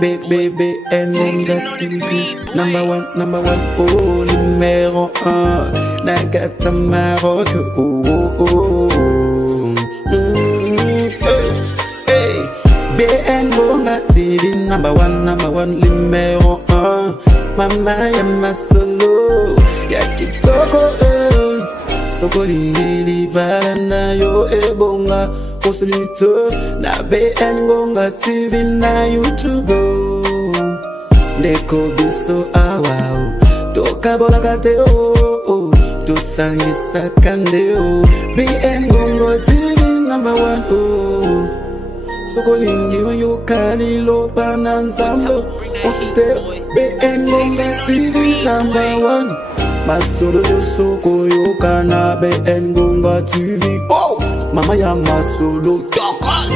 BBN TV, number one, oh, numéro 1, Nagata Maroc, oh. Hey, BN Bonga TV, number one, numéro 1, Mama Yama Solo, Yakitoko, Soko Lingili, Balana Yo, Bonga. Na BN Bonga TV na YouTube Ndeko biso awa Toka bola kate o Tosangisa kande o BN Bonga TV number 1 o Soko lingi yo kali lo pananzambo Osite BN Bonga TV number 1 Masolo yo soko yo kana BN Bonga TV oh Mama ya masolo tokos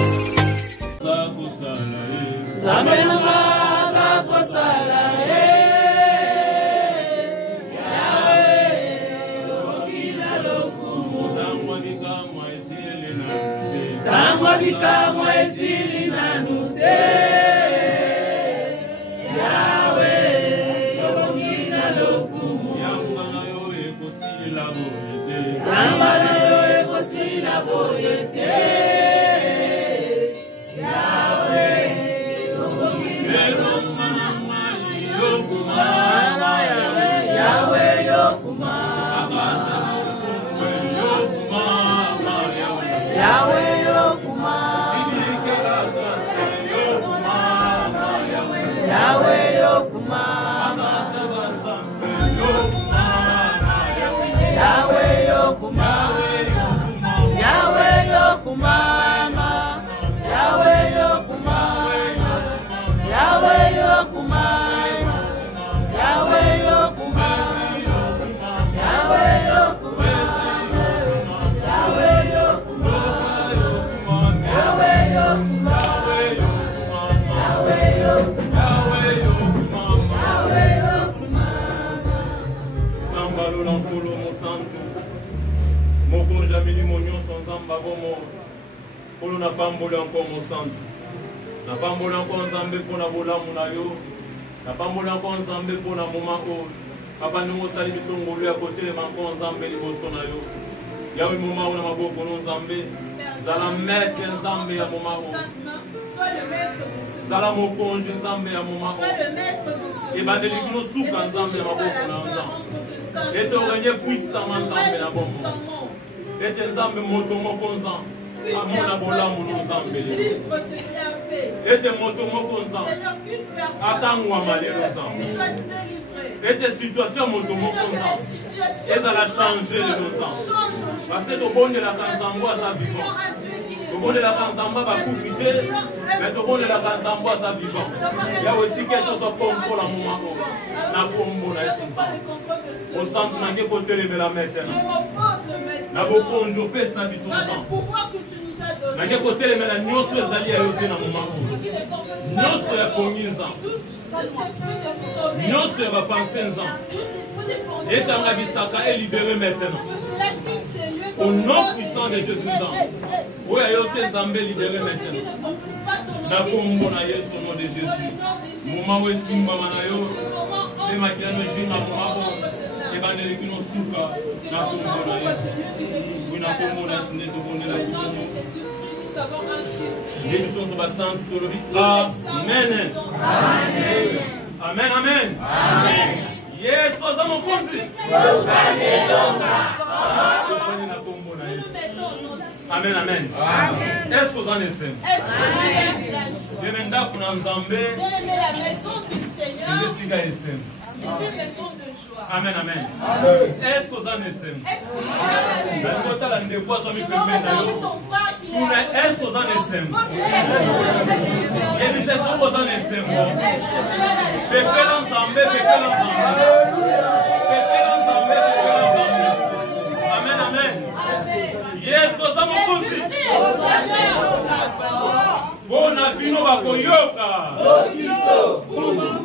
Polo na pambole encore mon centre. Na pambole encore Nzambe pour na bolamu na yo. Na pambole encore Nzambe pour na moment o. Papa nous sali biso ngolu ya côté le manko Nzambe liboso na yo. Yawe moment o na maboko no Nzambe. Zala maître Nzambe ya moment o. Sois le maître de ce Zala mokonje Nzambe ya moment o. Sois le maître de ce Et bandeli kino suka Nzambe ya maboko na Nzambe. Et to gagner puissamment Nzambe na bombo. Et Nzambe moto moko Nzambe. Amona bolamu Nzambe. Et moto moko Nzambe. Atangwa malero Nzambe. Et tes situations moto moko Nzambe. Et ça l'a changé le Nzambe. Parce que to bonne la Nzambe za vivant. To bonne la Nzambe ba kufite, mais to bonne la Nzambe za vivant. Ya wetike to so pompo la moment ko. Na pombo na Nzambe. Au centre na ke potele la maintenant. Na boko njo pesa biso Nzambe. Na ke potele la nyoso ezali ya yote na moment ko. Nyoso ya kongiza. Nyoso ya ba penser Nzambe. Et tanga bisaka est libéré maintenant. Au nom puissant de Jésus Nzambe. Oui, ayote Nzambe libéré maintenant. Na kombo na Yesu au nom de Jésus. Moma we simba manayo. Et makino jinga moma. Et baneli kino suka na kombo na Yesu. Oui, na kombo na sine to bonela kombo. Nous sommes sur la sainte théologie. Amen. Amen. Amen. Amen. Yes, mon conseil. Amen, amen. Est-ce que vous en êtes? Demanda pour Nzambe. Bien-aimé, la maison du Seigneur, c'est une maison de joie. Amen, amen. Est-ce que vous en êtes? Est-ce que vous en êtes? Et c'est ce que vous en êtes. Pépé l'ensemble, pépé l'ensemble. Pépé l'ensemble, pépé l'ensemble. Amen, amen. Yes, vous en êtes. Bona vino bakoyoka.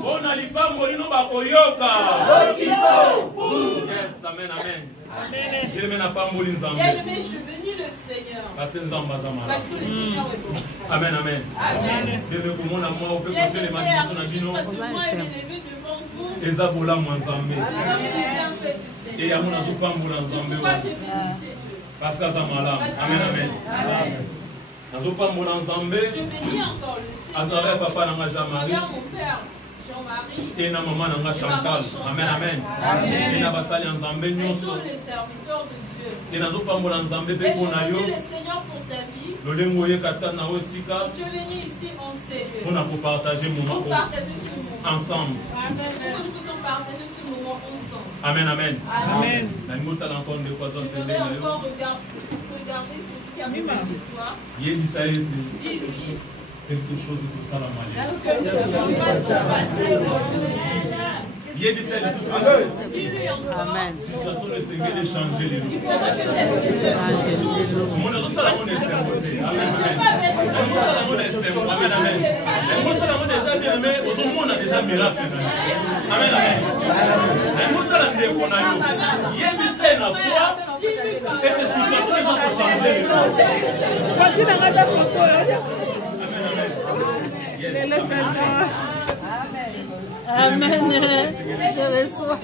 Bona lipambo lino bakoyoka. Yes, amen, amen. Bien-aimé, je bénis le Seigneur. Parce que le Seigneur est bon. Amen, amen. Amen. Bien-aimé, juste parce que moi, il est élevé devant vous. Et ça, voilà, moi, Ce sont les bienfaits du et à Seigneur. mon avis, pas mon C'est ensemble. pourquoi je bénis ces deux. Parce que ça m'a là. Amen, amen. Amen. Nous pas mon ensemble. Je bénis encore le À Seigneur. travers papa À Jean-Marie. travers mon père, Jean-Marie. Et na maman nanga Chantal. Amen, amen. Amen. Et na basali ensemble Et nyonso. tous les serviteurs de Dieu. Et na zo pas mon ensemble Et pe je kona yo. bénis le Seigneur pour ta vie. Lolengo ye kata na osika. Tu es venu ici en sérieux. On a pour partager moment Pour partager ce moment. ensemble. Pour que nous puissions partager ce moment ensemble. Amen, amen. Amen. Na ngota na encore de fois Je entendre voudrais na yo. encore regarder ce qui a mis de toi. Yebisa ete Dis-lui quelque chose pour ça la maladie. que les choses vont se passer aujourd'hui. Yebisa ete Dis-lui encore. situation de Seigneur de changer les Il faudra que ta situation change. Mon azo sala mon esembote. Amen, amen. Mon sala mon esembote. Amen, amen. Mon sala mon déjà bien aimé, au monde a déjà miracle. Amen, amen. Mon sala ndeko na yo. Yebisa na foi. Et que situation va changer. Amen. Je reçois.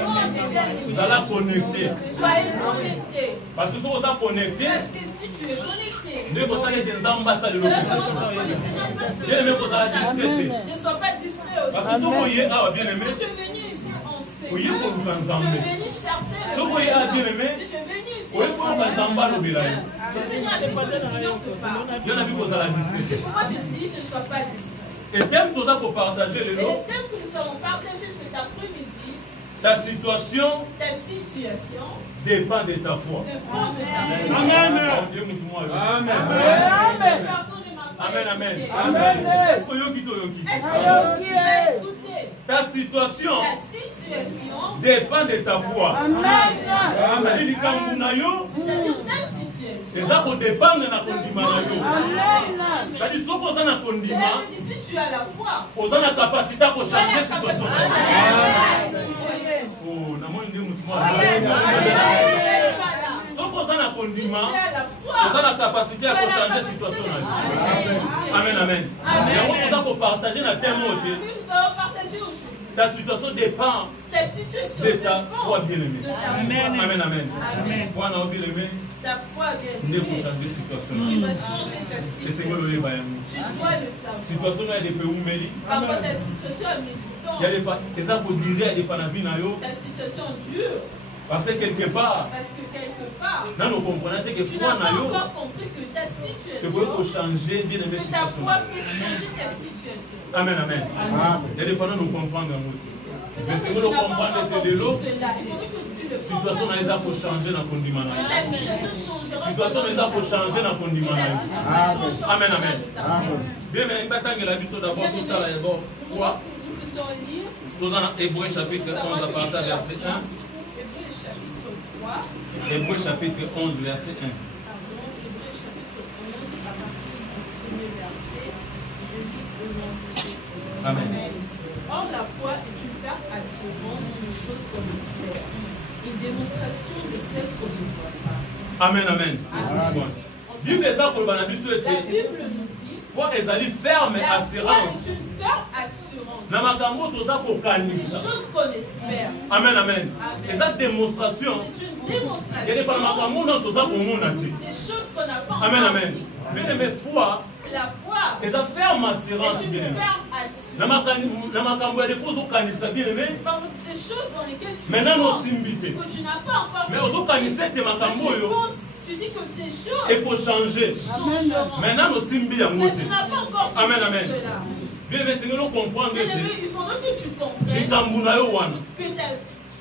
Amen, vous allez connecter. Soyez connectés. Parce que si vous êtes connecté, Parce que si tu es connecté, ne vous allez des ambassades de cela commence à faire le Seigneur parce que ne sois pas distrait aussi. parce que si vous voyez, ah, bien aimé, Si tu es venu ici en oui, Seigneur, pour nous tu ensemble. es venu chercher Si le vous voyez, ah, bien Seigneur. aimé, Si tu es venu ici oui, en pour nous ensemble, nous Seigneur, verrons. tu es venu avec le Seigneur te parle. Il y en a vu vous allez discuter. C'est pourquoi je dis ne sois pas distrait. Et thème tout ça pour partager Et les le lots, thème que nous allons partager cet après-midi, ta situation ta situation dépend de ta foi. dépend de ta foi. Amen. Personne ne m'a pas Amen, écouté. amen. Est-ce que vous yoki? Est-ce que tu m'as écouté? Ta situation Ta situation, dépend de ta foi. C'est-à-dire likambo na yo, c'est-à-dire ta situation, eza kodépendre na kondima na yo. C'est-à-dire soki oza na kondima, cela veut dire si tu as la foi, oza na capacité ya kochange situation na yo. Amen. Oh, namoni nde mutu Amen. moko. Voilà. Soki oza na Si kondima, tu as la foi, oza na capacité ya tu as la kochange capacité situation de na yo. changer ta situation. Amen, amen. Amen. Yango toza kopartage na terme oyo te. Si nous allons partager aujourd'hui, Ta situation dépend ta situation de ta dépend foi bien-aimée. de ta foi. Amen, amen. Amen. Foi na yo bien-aimé, Ta foi nde bien-aimée, kochange situation na qui yo. va changer ta Esengeli situation. oyeba yango. Tu dois le savoir. Situation na ya defa eumeli. Parfois ta situation est Ya méditante, defa eza kodire ya defa na vie na yo. ta situation dure, Parce que quelque part, parce que quelque part, nano comprendre te que tu foi n'as na pas yo encore compris que ta ekoki situation, kochanger bien-aimé que ta situation foi na yo. peut changer ta situation. Amen, amen. Ya defa nano comprendre yango te. Mais Peut-être c'est que que tu n'as pas comprendre encore te compris lelo, cela. Il faudrait que tu le situation na eza comprennes. kochanger na kondima na yo. Ta situation changera. Situation na eza kochanger na kondima na yo. Amen, amen. Amen. Bien, mais batangela biso d'abord totala d'abord foi. Nous puissions lire Toza na Hébreu chapitre 11 à partir du verset 1. Hébreu chapitre 3. Hébreu chapitre 11 verset 1. Pardon, Hébreu chapitre 11 à partir du premier verset. Je lis au nom de Jésus. Amen. Or, la foi est une ferme assurance d'une chose qu'on espère, une démonstration de celle qu'on ne voit pas. Amen, amen. Bible eza koloba na biso La ete Bible nous dit foi ezali ferme la foi assurance est une ferme assurance. na makambo toza Une kokanisa. chose qu'on espère. Amen, amen. Eza démonstration C'est une ya démonstration defa na makambo na toza komona te. des choses qu'on n'a pas Amen, encore amen. vues. Bien aimé, foi La foi eza ferme assurance est une bien aimé. ferme Na assurance. makambo ya defo ozokanisa bien aimé, Par des choses dans lesquelles tu maintenant penses osimbi te. que tu n'as pas encore Mais fait. ozokanisa ete Mais makambo tu oyo penses, tu dis que ces choses ekochanger. changeront. Maintenant osimbi yango Mais te. tu n'as pas encore Amen, compris amen. cela. Bien aimé, sengeli okomprendre Bien aimé, ete il faudrait que tu comprennes likambo na yo wana que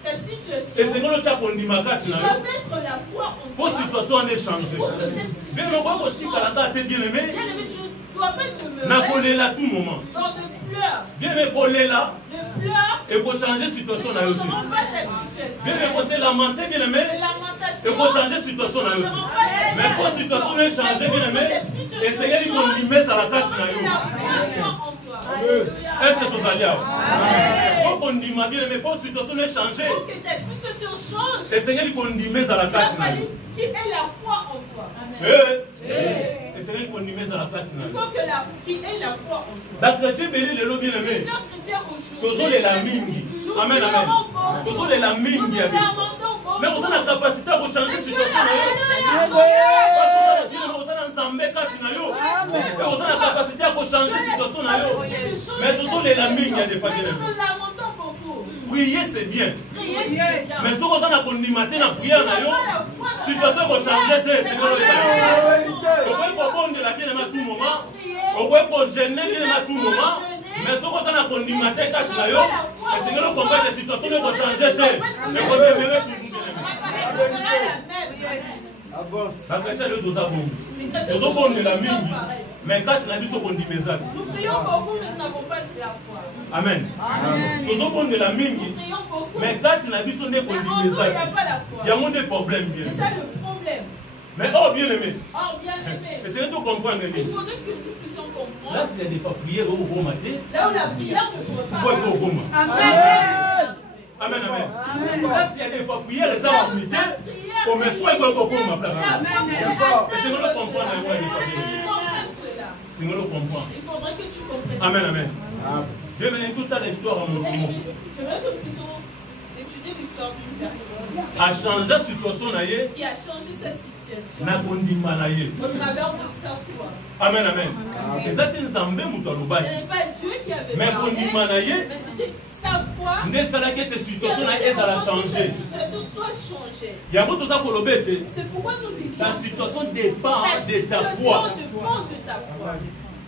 ta situation, esengeli otya kondima kati tu na dois yo mettre la foi en po toi situation wana echange. pour que cette Bien aimé, okoki situation kotikala change. kaka te bien aimé, Bien aimé, tu ne dois pas demeurer nakolela tout moment. dans de pleurs. Bien aimé, kolela De pleurs ekochange ne situation na yo te. changeront pas ta Bien situation. aimé, koselamante bien aimé Les lamentations ekochange situation na yo te. Mais po situation na echange bien aimé, esengeli kondima ezala kati na yo. Est-ce que tozali awa? Po kondima bien aimé pour situation ne changer. Pour que ta situation change. Le Seigneur il kondime za la Il a kati na fallu yo. qu'il ait la foi en toi. Le Seigneur il kondime za la kati na Il yo. faut qu'il ait la foi en toi. Donc chrétien béni le bien aimé. Plusieurs chrétiens aujourd'hui. Tozo le la mingi. Amen amen. Tozo le la mingi ya biso. Mais vous avez la capacité à changer la situation na yo. Vous avez nzambe kati na yo. Vous avez la capacité à changer la situation na yo. Mais tozo le la mingi ya des familles. Nous lamentons beaucoup. Prier c'est bien. Prier c'est bien. Mais si vous avez la condimate na prière na yo, situation va changer te. Vous pouvez la bien à tout moment. Vous pouvez gêner bien à tout moment. Mais si vous avez la condimate kati na yo, le Seigneur comprend que la situation va changer te. Mais vous devez toujours. Mais quand tu as dit ce qu'on dit, nous prions beaucoup, mais nous n'avons pas de la foi. Amen. Nous avons de la mingi. Mais quand tu as dit ce qu'on dit, il n'y a pas de problème. C'est ça le problème. Mais oh bien aimé. Oh bien aimé. Et c'est tout comprendre. Il faudrait que nous puissions comprendre. Là, c'est des fois prier au bon matin. Là où la prière ne peut pas. Il faut être au bon matin. Amen. Amen, amen. Là, s'il y a des fois prier les hommes en unité, on met tout et tout au bon matin. C'est nous le comprendre. C'est nous le comprendre. Il faudrait que tu comprennes. Amen, amen. Dieu mène toute l'histoire en mon nom. J'aimerais que nous puissions étudier l'histoire d'une personne A changé la situation qui a changé sa situation na kondima na ye. au travers de sa foi. Amen, amen. Ezati nzambe mutu Ce alobaki. n'est pas Dieu qui avait Mais parlé, kondima na ye mais c'était sa foi nde esalaki ete qui situation na avait ye fait en ezala sorte que sa change. situation soit changée. Yango toza koloba ete C'est pourquoi nous disons ta situation dépend ta de ta situation foi. dépend de ta foi.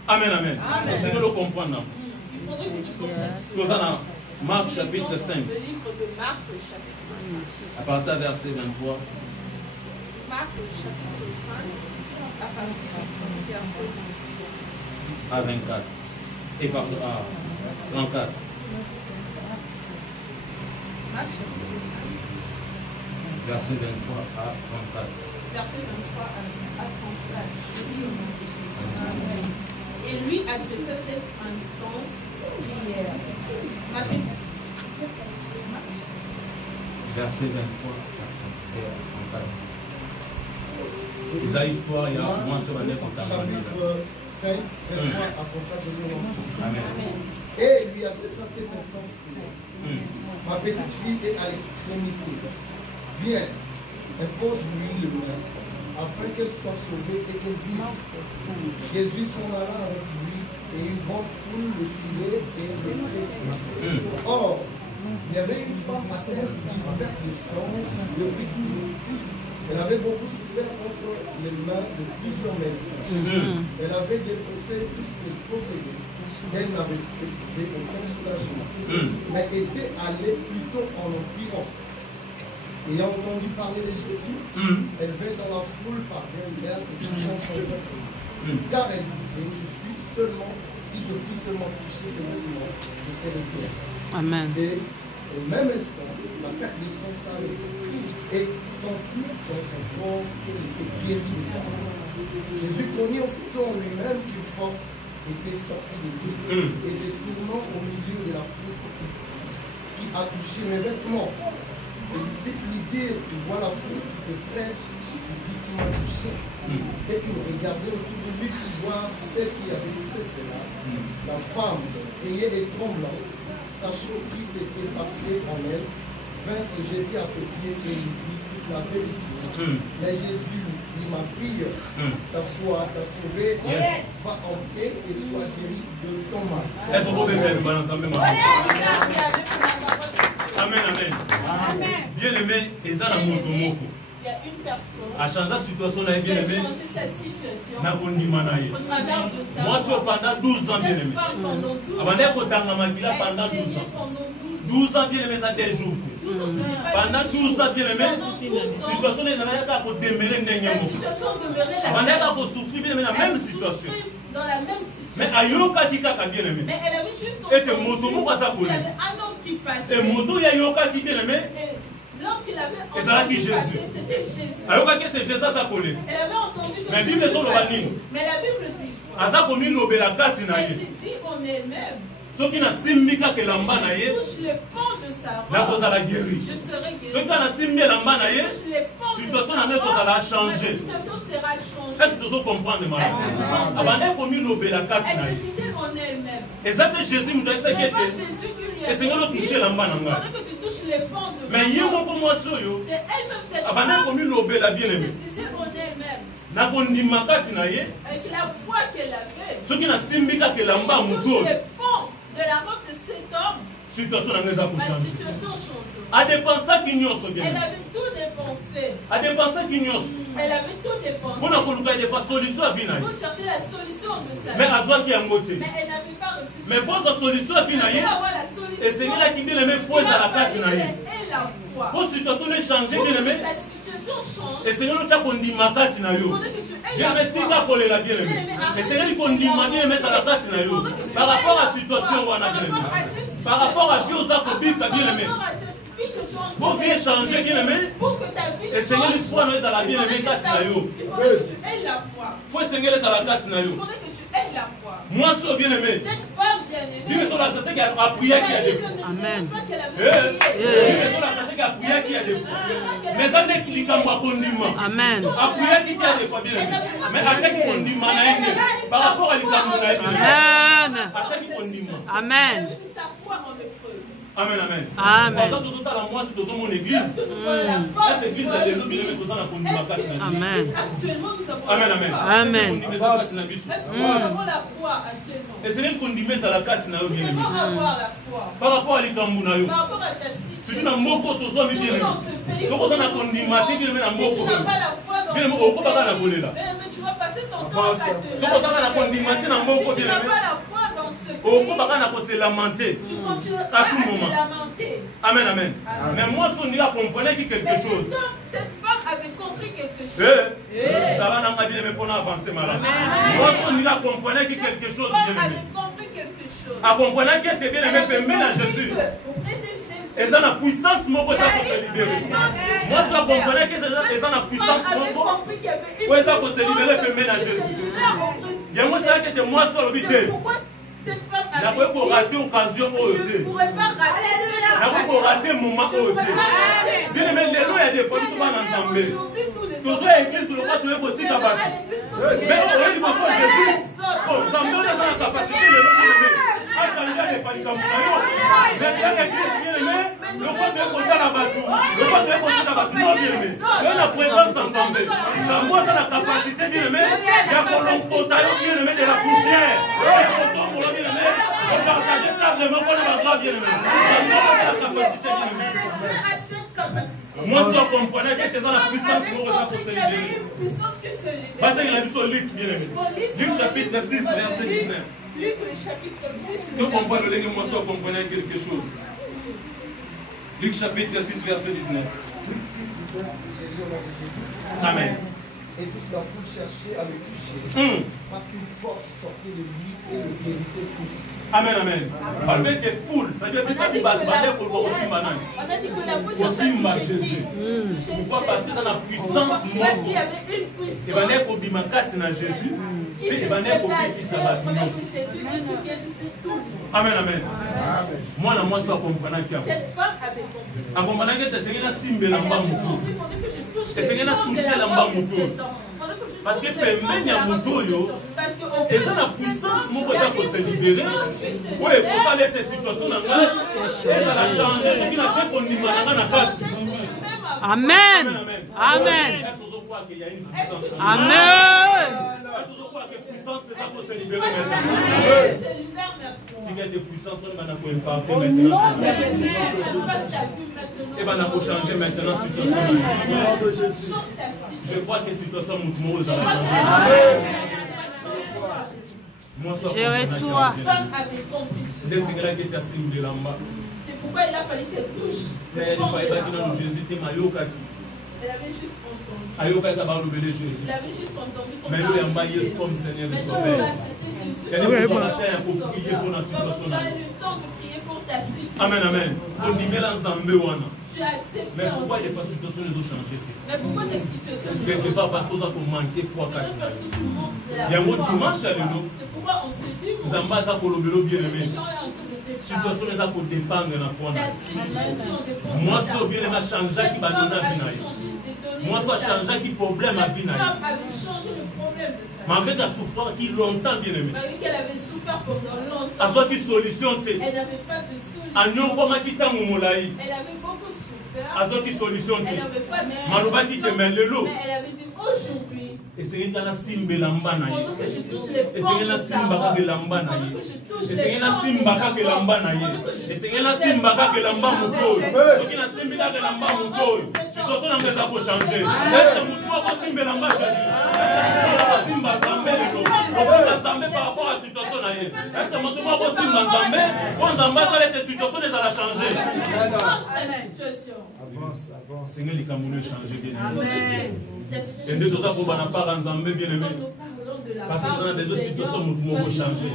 Amen, amen. C'est nous le comprendre. Il faudrait que tu comprennes cela. Toza na Marc chapitre 5. Le livre de Marc, chapitre 5. À partir du verset 23. Marc, chapitre 5, à partir du verset 23. À 24. Et pardon, à 34. Marc, chapitre 5. Verset 23 à 34. Verset 23 à 34. Je lis au nom de Jésus. Et lui adressa cette instance prière. Ma petite. Verset 23 à 34. Les histoires, il y a moins sur la lettre en Chapitre 5, 23 à 34, je lis au nom de Jésus. Amen. Et il lui adressa cette instance prière. Ma petite fille est à l'extrémité. Viens, impose-lui le main, afin qu'elle soit sauvée et qu'elle vive. Jésus s'en alla avec lui, et une grande foule le suivait et le pressait. Or, il y avait une femme atteinte d'une perte de sang depuis 12 ans. Elle avait beaucoup souffert contre les mains de plusieurs médecins. Elle avait dépensé tous les possédés. Elle n'avait trouvé aucun soulagement, mais était allée plutôt en empirant. Ayant entendu parler de Jésus, elle vint dans la foule par derrière et touchant son vêtement. Car elle disait, si je puis seulement toucher ses vêtements, je serai guérie. Amen. Et au même instant, la perte de sang s'arrêtait et sentit dans son corps qu'elle était guérie de sa mort. Jésus connut aussitôt en lui-même qu'une force était sortie de lui et se tournant au milieu de la foule qui a touché mes vêtements. Ses disciples lui dirent, tu vois la foule qui te presse, tu dis qui m'a touché. Et ils regardaient autour de lui pour voir celle qui avait fait cela. La femme, payée et tremblante, sachant qui s'était passé en elle, vint se jeter à ses pieds et lui dit toute la vérité. Mais Jésus lui dit, ma fille, ta foi t'a sauvée, va en paix et sois guérie de ton mal. Est-ce qu'on peut bien nous balancer ensemble? Amen, amen. Bien aimé, et ça, Il y a une personne a changé la situation, bien qui a aimé. changé sa situation Na kondima na ye. au travers de sa Moi, sur pendant 12 ans, bien Cette aimé. femme pendant 12 ans, Avant d'être au Magila a pendant 12 essayé ans. pendant 12 ans, bien aimé, ça des jours. 12 ans, ce n'est pas Pendant des 12 ans, bien aimé, Pendant 12 ans, situation des années à démêler la n'engagement. situation demeurait la Avant même. d'être à souffrir, bien aimé, dans la même Elle situation. souffrait dans la même situation. Mais ayoka kikaka bien aimé. Mais elle avait juste Et te entendu moto moko aza qu'il y kolela. avait un homme qui passait. Et moto ya yoka ki bien aimé. Et l'homme qu'il avait Ezalaki entendu Jésus. passer, c'était Jésus. Ayoka ki ete Jésus aza kolela. Elle avait entendu que Mais Jésus Bible ezoloba passait. nini? Mais la Bible dit, Aza komilobela kati na elle ye. s'est dit en elle-même, Ce qui n'a simbika que lamba na ye. Touche les pans de sa Na robe. kozala guéri. Je serai guéri. Ce qui n'a simbia lamba na ye. Touche les pans de Situation sa na robe. kozala Ma changer. situation sera changée. Est-ce que tu comprends mal? Abandé comme il obéla quatre Elle na se ye. disait en elle-même. Exactement Jésus nous dit ça Ce qui n'est pas était. Jésus qui lui a Et Seigneur nous dit, toucher lamba na nga. pendant que tu touches les pans de Mais ma hier robe, mon moi soyo. c'est elle-même cette Abandé femme comme il obéla qui bien se aimé. disait en elle-même. Na kondima kati na ye. Avec la foi qu'elle avait. Ce qui n'a simbika que Si lamba je muto. touche les pans de la robe de cet homme, Situation na ngeza pour ma changer. situation change. A dépenser qui nyonso bien. Elle avait tout dépensé. A dépenser qui nyonso. Elle avait tout dépensé Pour na koluka de pas solution à bina. pour chercher la solution de sa Mais vie. azwa ki yangote. Mais elle n'avait pas reçu Mais ça. pour sa solution à bina ye. Pour avoir la solution, Et Seigneur a qui bien aimé foi il à la a carte fallu na ye. qu'elle ait la foi. Pour situation de changer Pour bien que aimé. sa situation change, Et Seigneur nous a kondima kati na il yo. faudrait que tu aies Bien la aimé tika foi. kolela bien aimé. Et Seigneur il kondima bien aimé à la carte na yo. Par rapport à situation wana bien aimé. Par rapport à Dieu aux akobika bien aimé. Pour bien changer bien aimé. Pour que ta vie Et Seigneur il change, faut nous à la bien aimé kati na yo. il faudrait que tu aies la foi. Faut Seigneur à la carte na Il yo. faudrait que tu aies la foi. Moi so bien aimé. Cette femme Bible bien-aimée, sur la santé qui a prié qui a des fois. Amen. Bible sur la santé qui a prié qui a des fois. Mais ça n'est qu'il y a pas kondima. Amen. A prié qui a des fois bien aimé. Mais à chaque kondima na yende. Par rapport à l'ikambo na yende. Amen. À chaque kondima. Amen. sa foi en épreuve. Amen, amen. Amen. Pendant tout à la moi, c'est dans mon église. Lorsque nous voyons la force Cette église, elle est là, bien aimé, tout ça, la kondima kati na biso. Amen. actuellement nous avons Amen, la amen. foi. Amen. Kondima eza kati na biso. Est-ce que nous avons la foi actuellement? Et c'est une kondima eza la kati na yo Nous bien aimé. devons avoir la foi. Par rapport à l'ikambo na yo. Par rapport à ta C'est situation. une moko tozo mi bien aimé. Dans ce pays, Soko za na kondima te bien aimé na si moko. tu n'as pas la foi dans Bien aimé, ce oko baka na pays, kolela. mais tu vas passer ton temps à te Soko za na kondima te na moko Si tu bien n'as aimé. pas la foi dans ce Oko pays, baka na ko se lamenter. tu continueras À à tout moment. te lamenter. Amen, amen. Amen. Mais moi, si on a compris quelque Mais chose. pourtant, cette femme avait compris quelque chose. Ça va n'a pas bien aimé pour avancer malade. Moi, si on a compris quelque chose, Cette bien femme aimé. avait compris quelque chose. À comprendre qu'elle était bien Elle aimé, avait mais à compris Jésus. que auprès de Jésus, Et ça la puissance, moi, pour se libérer. Moi, ça comprenait que c'est la puissance, moi, pour ça pour se libérer, mais à Jésus. Il y a moi, ça qui était moi sur le bidé. cette femme Il y a pour rater l'occasion au je ne thé. pourrais pas rater Il y a pour rater le moment au thé. Bien aimé, les lois, il y a des fois, ils sont pas ensemble. Toujours à l'église, le roi, tu es petit à battre. Mais on va dire Jésus. Oh, Zambé, on a la capacité de à changer les falicamous. Mais bien l'église, bien aimé, le roi doit compter la bateau. Le roi doit compter la bateau, non, bien aimé. Mais la présence ensemble. Zambé, on a la capacité, bien aimé, il y a pour l'enfantaillon, bien aimé, de la poussière. Les photos, pour le bien aimé, on partage tablement pour la grave, bien aimé. Zambé, on a la capacité, bien aimé. Moi, si on comprenait que c'était la puissance pour se libérer. Bataille la mission Luc, bien aimé. Luc chapitre 6, verset 19. Luc le chapitre 6. Que comprendre le moi, si on comprenait quelque chose. Luc chapitre 6, verset 19. Luc 6, 19, j'ai lu au nom de Jésus. Amen. Et toute la foule cherchait à le toucher, parce qu'une force sortait de lui et le guérissait tous. Amen, amen. Parce que t'es full, ça veut dire que tu as dit aussi banane. On a dit que la foule cherchait à toucher qui? Pourquoi? Parce que ça a la puissance Parce qu'il y avait une puissance. Et bien, il faut bien makati na Jésus. Et bien, il faut bien qu'il s'abatte. Amen, amen. Moi, la moi, ça comprend qu'il y a. Cette femme avait compris. En comprenant que tu as simbe Elle la avait mbamoutou. compris, il fallait que je touche Et c'est les qu'elle a membres touché de la robe de mbamoutou. cet homme. Il fallait que je Parce que touche les membres pembeni de ya la robe de moto cet oyo, homme. Parce que au et ça fond la de puissance cet homme, moko il y eza a ko se une libérer. puissance qui se Pour les libère. pour aller tes situations na nga, et ça la changer ce qui na chaque ondima na nga na kati. Amen. Amen. Est-ce que vous croyez qu'il y a une puissance? Amen. Est-ce que vous croyez que puissance c'est ça pour se libérer maintenant? Si il y a des puissances, on va nous impacter maintenant. Et va nous changer maintenant situation. Je crois que situation nous Je reçois. C'est pourquoi il a fallu qu'elle touche. Elle avait juste entendu. Jésus. Il avait juste entendu qu'on Mais nous, parlait il y a de Jésus. comme Seigneur de Maintenant, Sauveur. tu vas accepter Jésus. Il y a des gens qui pour prier pour la situation. Tu as eu le temps de prier pour ta situation. Amen, amen. On dit mais l'ensemble wana. Tu as accepté. Mais pourquoi les situations les ont changé? Mais pourquoi les situations c'est pas parce qu'on a manqué foi parce que tu manques de la il y a un mot qui marche à foi. C'est pourquoi on se dit nous avons pas ça pour le vélo bien aimé. Seigneur est en train de te Situation les a pour dépendre de la foi. La situation dépend de Moi, ta si bien aimé a changé qui va donner à vie. Moi, si changé qui problème à vie. Cette femme avait changé le problème de sa vie. Malgré qu'elle souffre qui longtemps bien aimé. Malgré qu'elle avait souffert pendant longtemps. À soit qui solution Elle n'avait pas de solution. à nous comment qui t'a moumolaï. Elle avait beaucoup souffert. À soit qui solution Elle n'avait pas de Malobaki te met le lot. Mais elle avait dit aujourd'hui. Et c'est une la simbe lambana. Pendant que je touche les Et portes c'est de la sa simba robe. que lambana. Pendant que je touche Et c'est les la portes de simba sa que robe. lambana. Pendant Et que c'est je la touche les simba portes que de lambana sa muto. robe. Donc il a simba que lambana muto. Situation n'a pas pour changer. Est-ce que muto a simba lambana changer? Est-ce que simba zambé le lot? Simba zambé par rapport à la situation na ye. Est-ce que muto a simba zambé? Quand zamba ça les situations les a changer. Change ta situation. Seigneur les Camerounais changer bien aimé. Amen. Et nous tous pour bana part nzambe bien aimé. Parce que dans Parce des autres situations nous pouvons changer.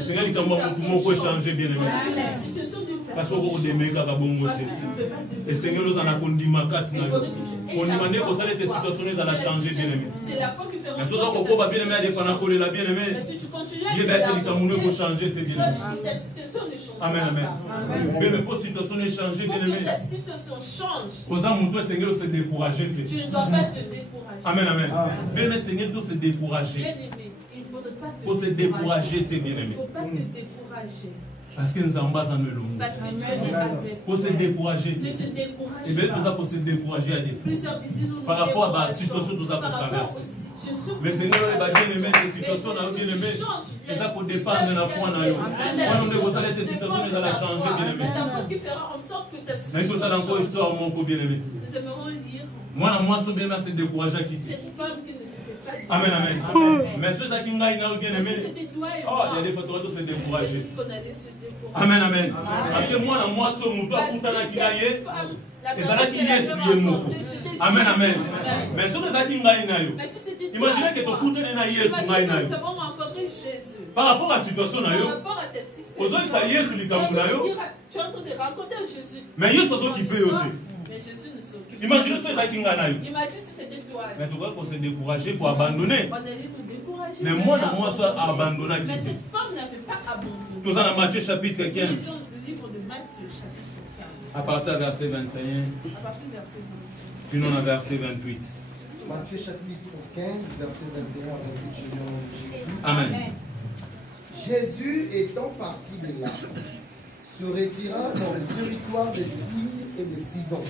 Seigneur les Camerounais nous pouvons changer bien aimé. Parce qu'on est des mecs à bongo. Et Seigneur nous en a condimé quatre na yo. On demande que ça les situations les a changer bien aimé. C'est la foi qui fait en Mais tout ça sorte qu'on que ta va bien aimé à des fans coller la bien aimé. Mais si tu continues à Il va être les Camerounais pour changer tes bien aimé. ta situation ne change Amen pas. amen. Mais pour situation les changer Pour bien que aimé. ta situation change, Aux hommes toi Seigneur se décourager. tu ne dois pas te décourager. Amen amen. Bien Seigneur tout se Bien décourager. aimé, il ne faudrait pas te Pour se décourager tes bien Il ne aimé. faut pas te décourager. Parce que nous sommes pas en melon. Parce que Dieu est avec Pour se décourager. Ne te décourage Et bien tout ça pas. pour se décourager à des fois. Plusieurs d'ici nous Par rapport à la décourageons. situation tout ça pour Par rapport traverser. aux situations Mais que Seigneur, nous il va bien aimer traversons. ces situations, on a bien aimé. Mais C'est ça pour dépendre de la foi dans eux. Moi, non, mais vous savez, ces situations, ils allaient changer, bien aimé. C'est ta foi qui fera en sorte que ta Mais tout situation ça encore change. histoire, mon coup bien aimé. Nous aimerons lire Moi, ce bien, c'est découragé qui c'est. cette femme qui ne s'était pas Amen, amen. Mais ceux qui ont bien Parce que aimé. c'était toi et Oh, moi. il y a des fois, tu se décourager. Qu'on allait se décourager. Amen, amen. Parce que moi, ce mouton, tout à l'heure, qui a yé. Et ça là qui est sur le mot. Amen, amen. Mais ceux qui ont bien Mais si c'était toi imaginez que et tu moi, coûtes un aïe sur imagine que un nous avons rencontré Jésus. par rapport à la situation, Par rapport à ta situation. aux autres, ça y est, sur les Tu es en train de Camerounais. dire- tu es en train de raconter à Jésus. Mais il y a ceux qui peuvent aussi. Mais Jésus ne s'occupe. Imaginez ceux qui ont bien Imagine si c'était toi. Mais tu vois qu'on s'est découragé pour abandonner. On allait nous décourager. Mais moi, soit abandonné. Mais cette femme n'avait pas abandonné. Tout ça dans Matthieu chapitre 15, Lisons le livre de Matthieu, chapitre 15, à partir du verset 21, à partir du verset 1. puis non, à verset 28. Matthieu chapitre 15, verset 21 à 28, je lis au nom de Jésus. Amen. Jésus étant parti de là, se retira dans le territoire de Tyr et de Sidon.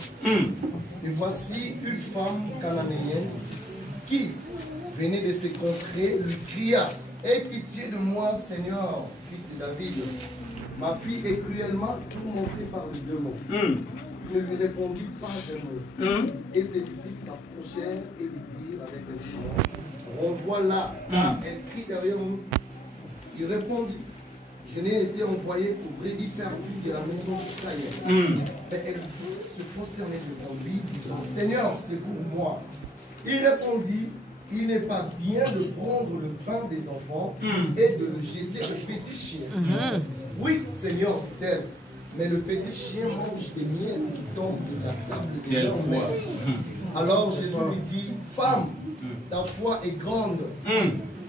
Et voici une femme cananéenne qui venait de ses contrées, lui cria: aie pitié de moi, Seigneur, fils de David. Ma fille est cruellement tourmentée par le démon. Il ne lui répondit pas un mot. Et ses disciples s'approchèrent et lui dirent avec espérance: renvoie-la, car elle crie derrière nous. Il répondit: je n'ai été envoyé pour brebis perdues de la maison d'Israël. Mais elle vint se prosterner devant lui, disant: Seigneur, c'est pour moi. Il répondit: il n'est pas bien de prendre le pain des enfants et de le jeter aux petits chiens. Oui, Seigneur, dit-elle, mais le petit chien mange des miettes qui tombent de la table de leur mère. Alors Jésus lui dit: femme, ta foi est grande,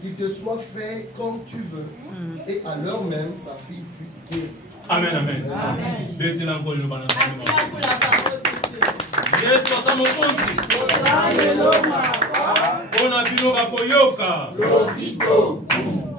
qu'il te soit fait comme tu veux. Et à l'heure même, sa fille fut guérie. Amen, amen. Amen. Acclame pour la parole de Dieu. Yesu atamokonzi. Ona biloka koyoka.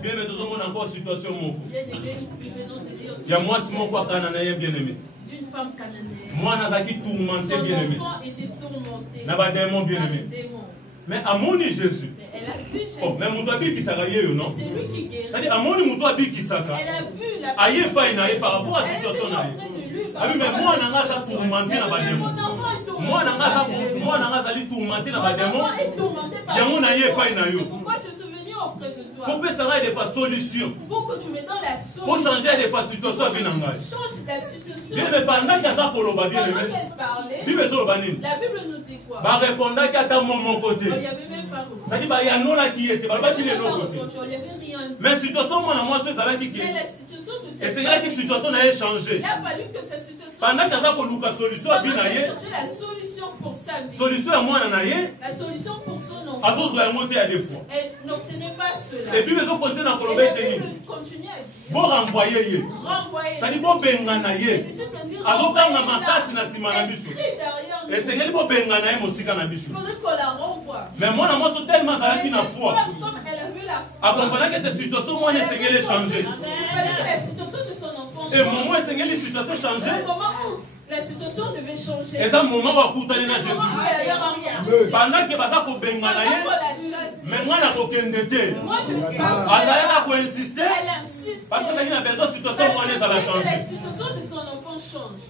Bien mais tozomona encore situation moko. Bien-aimés, nous venons de lire Ya mwasi moko akana na ye bien aimé. d'une femme cananéenne. Mwana azaki tourmenté Son bien aimé. enfant était tourmenté Na ba démon bien par aimé. les démons. Mais amoni Jésus. Mais elle a vu Jésus. Oh, mais mutu abikisaka ye yo non? C'est lui qui guérit. C'est-à-dire amoni mutu abikisaka. Elle a vu la Aye pa ina ye par rapport à Elle était situation na ye. auprès de lui par Abi mais rapport à mwana la nga za situation. tourmenté na ba Mais démon. mon enfant est tourmenté Mwana nga par les za démons. mwana nga zali tourmenté na Mon ba démon. enfant est tourmenté par Yango les na ye démons. pa ina yo. C'est pourquoi je suis venu auprès de toi. Pour ça va des fois solution. Pour que tu me donnes la Pour solution. changer des fois situation Pour que vie na tu ngai. changes la situation. Bien mais pendant qu'il y a ça koloba bien Pendant aimé. qu'elle parlait, Bible so banini. la Bible nous dit quoi? Ba répondra qu'à ta mon côté. On n'y avait même pas répondu. Ça dit ba ya non là qui était ba On ba n'y qui avait est pas l'autre côté. répondu. On n'y avait rien dit. Mais situation moi na moi c'est ça là qui Mais est. la situation de Et cette c'est là que femme, situation a changé. il a fallu que cette situation pendant que aza koluka solution abi na ye, la solution pour sa vie, solution ya mwana na ye, la solution pour son enfant, azozwa yango te ya des fois. elle n'obtenait pas cela. Et puis bezo continue na koloba ete nini? Continue à dire, Bo renvoyer ye. renvoyer. Ça dit bo bengana Les ye. disciples disent, Azokanga makasi na sima na elle biso. crie derrière nous. Et c'est que bo bengana ye mosika na biso. Il faudrait qu'on la renvoie. Mais mwana mwasi tellement azalaki na foi. Comme elle a vu la foi, akompana que situation mwana esengeli changer. il fallait que la situation de son enfant Et change. moment esengeli situation Au changer. moment où la situation devait changer, Et ça moment wa kutani na au moment où Jésus. elle avait rencontré Jésus, Pendant que baza ko bengana ye, pendant qu'on l'a chassée, mais mwana ko kende te. moi je ne parle Azala ko insister elle insiste. parce que ça a besoin situation mwana ça va La changer. situation de son enfant change.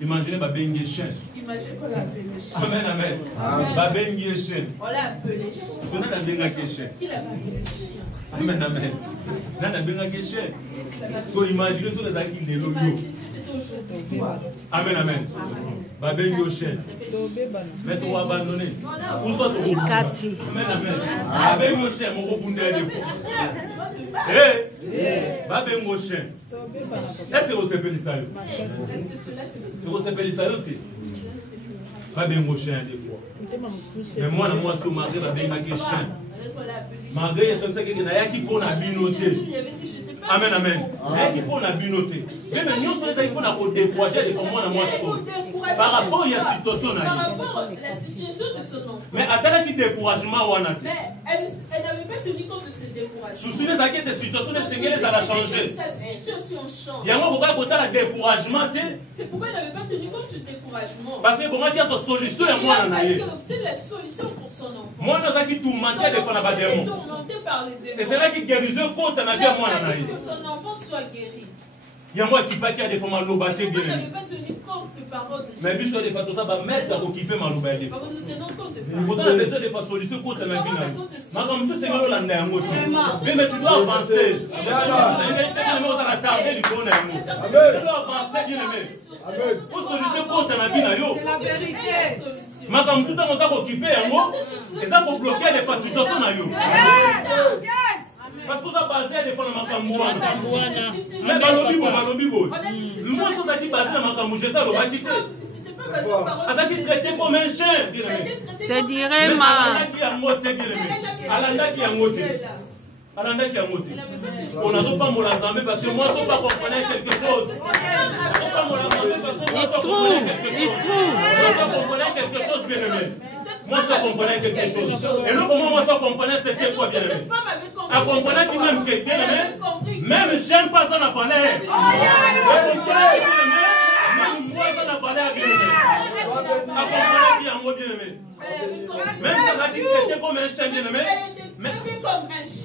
Imaginez ba bengi chien. Imagine qu'on l'a appelé chien. Amen amen. Ba bengi chien. On l'a appelé chien. Sona na benga ke chien. Qui l'a appelé chien? Amen amen. Na benga ke chien. So imaginez so les aki lelo yo. Imagine si c'était aujourd'hui. Amen amen. Ba bengi chien. Mais tu vas abandonner. Où sont tu? Ikati. Amen amen. Ba bengi chien mo ko bunda de fo. Eh. Ba bengi chien. Est-ce que vous savez ça? Est-ce que cela te le dit? C'est vous savez ça? Ba bengi chien des fois. Mais moi na moi so mari ba bengi chien. Malgré ce que il y a qui pour na binoté. Amen amen. Il y a qui pour na binoté. Mais nous sommes les qui pour décourager les comment na moi par rapport à la situation na. Par rapport à la situation de son enfant. Mais attends qui découragement wana. Mais elle n'avait pas tenu compte de ce découragement. Souci les acquis de situation de Seigneur ça va changer. Sa situation change. Il y a moi pourquoi côté la découragement té. C'est pourquoi elle n'avait pas tenu compte du découragement. Parce que comment qu'il y a solution Il à moi a na fallu ye. qu'elle obtienne la solution pour son enfant. Moi nous qui tout mentir de faire la démon. Tourmenté par les démons. Et c'est là qui guérison contre na vie moi na ye. Que son enfant soit guéri. Il y a moi qui pas qui a des femmes lobaté Pourquoi elle bien. n'avait pas tenu compte de paroles de Mais Jésus. bis sur des photos ça va mettre à occuper ma lobaté. Parce que nous tenons compte de Vous paroles. avez besoin de faire solution contre la vie. Mais comme ça, c'est que l'on a un mot. Mais tu dois avancer. Tu dois avancer, bien aimé. Pour solution contre la vie. C'est la vérité. Mais comme ça, on va occuper un mot. Et ça pour bloquer des situations. Parce qu'on a basé à défendre ma cambouane. Mais balobibo. Le mot sont basé à ma cambouane. Ça, on va quitter. Ça qui traité comme un chien, bien aimé. C'est dirait ma. Qui a moté, bien aimé. Alanda qui a moté. Alanda qui a moté. On n'a pas mon ensemble parce que moi, je ne pas comprendre quelque chose. Il se trouve. Moi, je comprenais quelque chose, bien aimé. Moi, je comprenais quelque chose. Et non, comment moi, je comprenais c'était quoi, bien aimé. Elle comprenait qui même que, bien aimé, même chien pas dans la valeur. Elle comprenait, bien aimé, même moi dans la valeur, bien aimé. Elle comprenait qui en mot, bien aimé. Même ça va dire que comme un chien, bien aimé.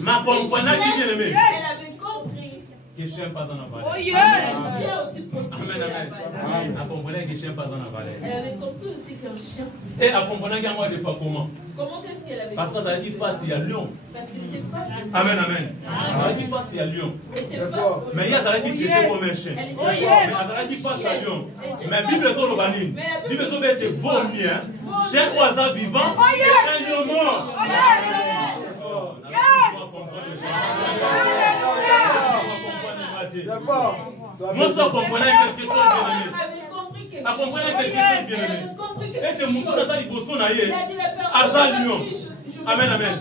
Ma comprenait qui, bien aimé. Elle avait compris. Que chien pas dans la valeur. Le chien aussi possédait Amen, la amen. valeur. Elle comprenait que chien pas dans la valeur. Elle avait compris aussi qu'un chien. Et elle comprenait qu'il y a moi des fois comment. Comment est-ce qu'elle avait Parce que ça a dit face, il y a lion. Parce qu'il était face. Amen, amen. Ça a dit face, il y a lion. Elle était face au Mais il y a ça qui traité comme un chien. Mais ça a dit face à lion. Mais Bible est au banni. Bible est au vomi. Chien ou hasard vivant. Et un lion mort. Moi, ça comprenait quelque chose, bien aimé. Elle comprenait quelque chose, bien aimé. Et que mon corps, ça dit bosso naïe. Hasard lion. Amen, amen.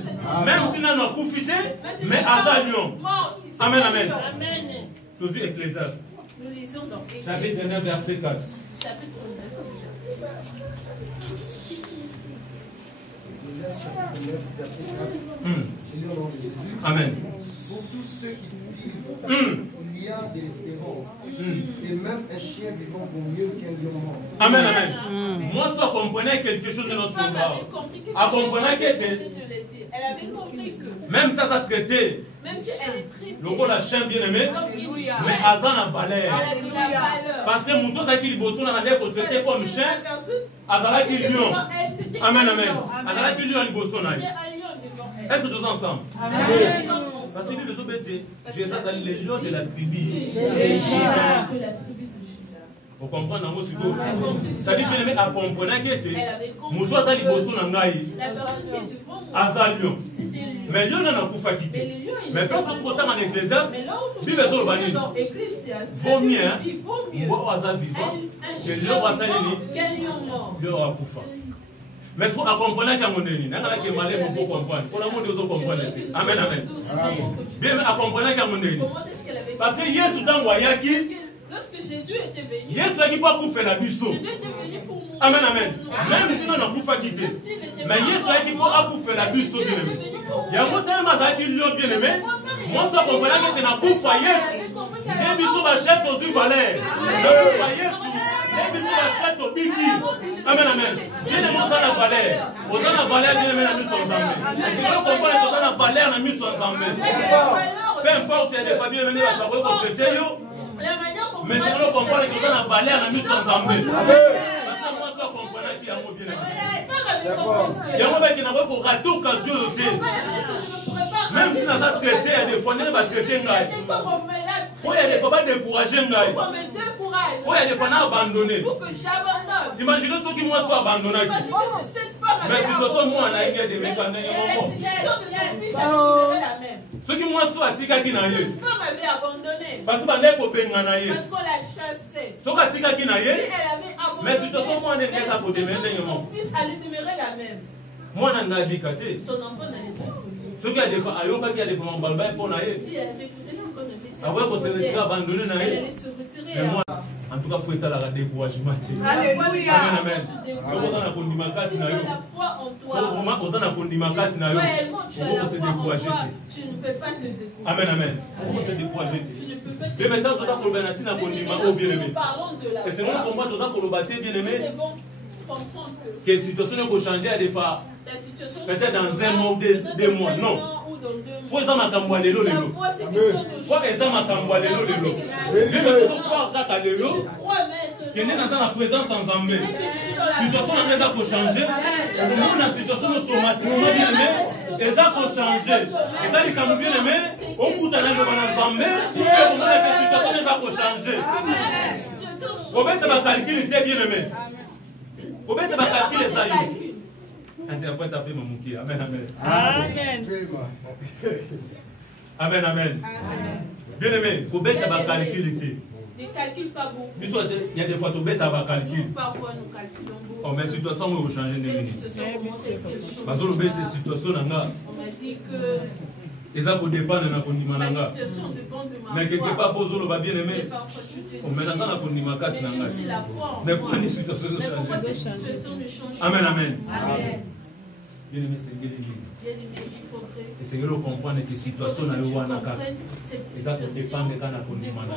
Même si nous avons profité, mais hasard lion. Amen, amen. Toujours Ecclésiaste. Nous lisons dans Chapitre 9, verset 4. Chapitre 9, Chapitre 9, verset 4. Je lis au nom de Jésus. Amen. Pour tous ceux qui vivent, il y a de l'espérance. Et même un chien vivant vaut mieux qu'un lion mort. Amen, amen. Moi, ça comprenait quelque chose de notre combat. Elle comprenait qu'elle était. Elle avait compris que Même ça, ça traité. même si elle est traitée, Le rôle de la chien bien aimé. Alléluia. Mais Azan a valeur. Elle a de la valeur. Parce que Mouton a dit que Bosso n'a pas traité comme chien. Azala qui lion. Amen, amen. Azala qui lion, Bosso n'a. Est-ce que nous ensemble? Parce que les obétés, Jésus a dit les lions de la tribu. Vous comprenez un mot sur quoi? Ça dit bien aimé à comprendre qu'elle était. Mouton a dit Bosso n'a. La personne qui est devant moi, Azal lion. c'était lui. Mais Dieu n'a pas quitté. Mais parce que trop tard en Ecclésiaste, Bible est au banni. Vaut mieux, vaut hasard vivant, que l'homme a salé, l'homme a poufa. Mais il faut accompagner qu'à mon ennemi. N'a pas que malé pour comprendre. Pour l'amour de Dieu comprendre. Amen, amen. Bien accompagner qu'à mon ennemi. Parce que hier tout temps voyaki. Lorsque Jésus était venu, Jésus était venu pour mourir. Amen, amen. Même si nous n'avons pas quitté. Mais Jésus a dit pour accouffer la bus. Il y a un tellement qui l'ont bien aimé. Moi, ça comprend que tu n'as pas fait Jésus. Les bisous achètent aux yeux valeurs. Les bisous achètent au biki. Amen, amen. Bien aimé, on a la valeur. On a la valeur, bien aimé, la mise ensemble. Si on comprend qu'on a la valeur, la mise ensemble. Peu importe, il y a des familles, il y a des paroles qu'on fait. Mais si on comprend qu'on a la valeur, la mise ensemble. Parce que moi, ça comprend qu'il y a un mot bien aimé. Il y a un mot qui n'a pas pour rater l'occasion de dire. Même si on a traité, il y a des fois, on va traiter un gars. Il y a des fois, on va décourager un gars. Il y a des fois, on a abandonné. Imaginez ceux qui moi sont abandonnés. Mais si je suis moi, on a eu des mécanismes. Ceux qui moi sont attika qui n'a eu. Parce qu'on l'a chassé. Ceux qui attika qui n'a eu. Mais si je suis moi, on est déjà pour demeurer. Son fils allait demeurer la même. Moi, on a dit que son enfant n'allait pas. Ceux qui a des fois, il y a des fois, on va le pour naïe. Si elle avait écouté ce qu'on avait dit, elle allait se retirer. Mais moi, en tout cas, il faut être à la découragement. Alléluia. Amen. Tu as la foi en toi. Réellement, tu as la foi en toi. Tu ne peux pas te décourager. Amen, amen. Comment se décourager? Tu ne peux pas te décourager. Et maintenant, tu as pour le bâtir, bien-aimé. Et c'est moi qui comprends pour le bâtir, bien-aimé. Pensant que la situation peut changer à des fois. Peut-être dans un mois ou 2 mois. Non. Faut que ça m'attende à l'élo. Faut que ça m'attende à l'élo. Mais il faut croire qu'à l'élo, qu'il est dans la présence ensemble. La situation n'a pas changé. La situation automatiquement bien aimé. Et ça peut changer. Et ça, quand nous bien aimé, au bout d'un an, nous allons ensemble. Et au moment où la situation n'a pas changé. Comment ça va calculer bien aimé? Comment tu vas calculer ça? Interprète après mon mouki. Amen, amen. Amen. Amen, amen. Bien aimé, comment tu vas calculer? Ne calcule pas beaucoup. Il y a des fois, tu vas calculer. Parfois, nous calculons beaucoup. Oh, mais la situation va changer. Cette situation, comment est-ce qu'elle change? Parce que la situation, on m'a dit que et ça peut dépendre de la situation dépend de ma mais quelque part, pour le bien aimé. Mais j'ai aussi la foi en moi. Mais pourquoi cette situation ne change pas? Amen, amen. Amen. Bien aimé, c'est bien aimé. Il faudrait et c'est que comprendre que situation na yo wana kaka. Et ça dépend de kana kondima na.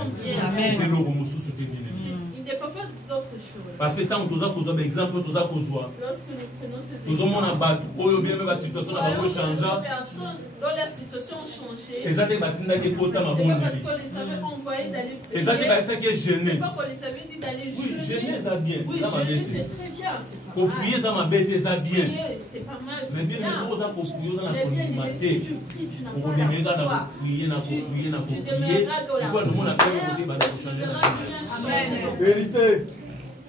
C'est logo mususu te bien aimé. Il ne peut pas d'autre chose. Parce que tant que tu as posé exemple, tu as posé. Lorsque nous prenons ces exemples, nous avons battu. Oyo bien même la situation n'a pas changé. Personne dont la situation a changé. Exactement, batinda ke kota ma C'est bonne pas parce vie. qu'on les avait envoyés d'aller prier. Exactement, ça qui est gêné. C'est pas qu'on les avait dit d'aller jeûner. Oui, gêner ça bien. Oui, ça jeûner c'est très bien. Pour prier ça m'a bêté ça bien. Prier c'est pas mal. Mais bien les autres ça pour prier ça Mais bien na si tu pries, tu n'as pour pas la demander foi. na prier na pour prier na pour Tu prier. demeureras dans la Pourquoi le monde a peur de dire va changer la Amen. Vérité.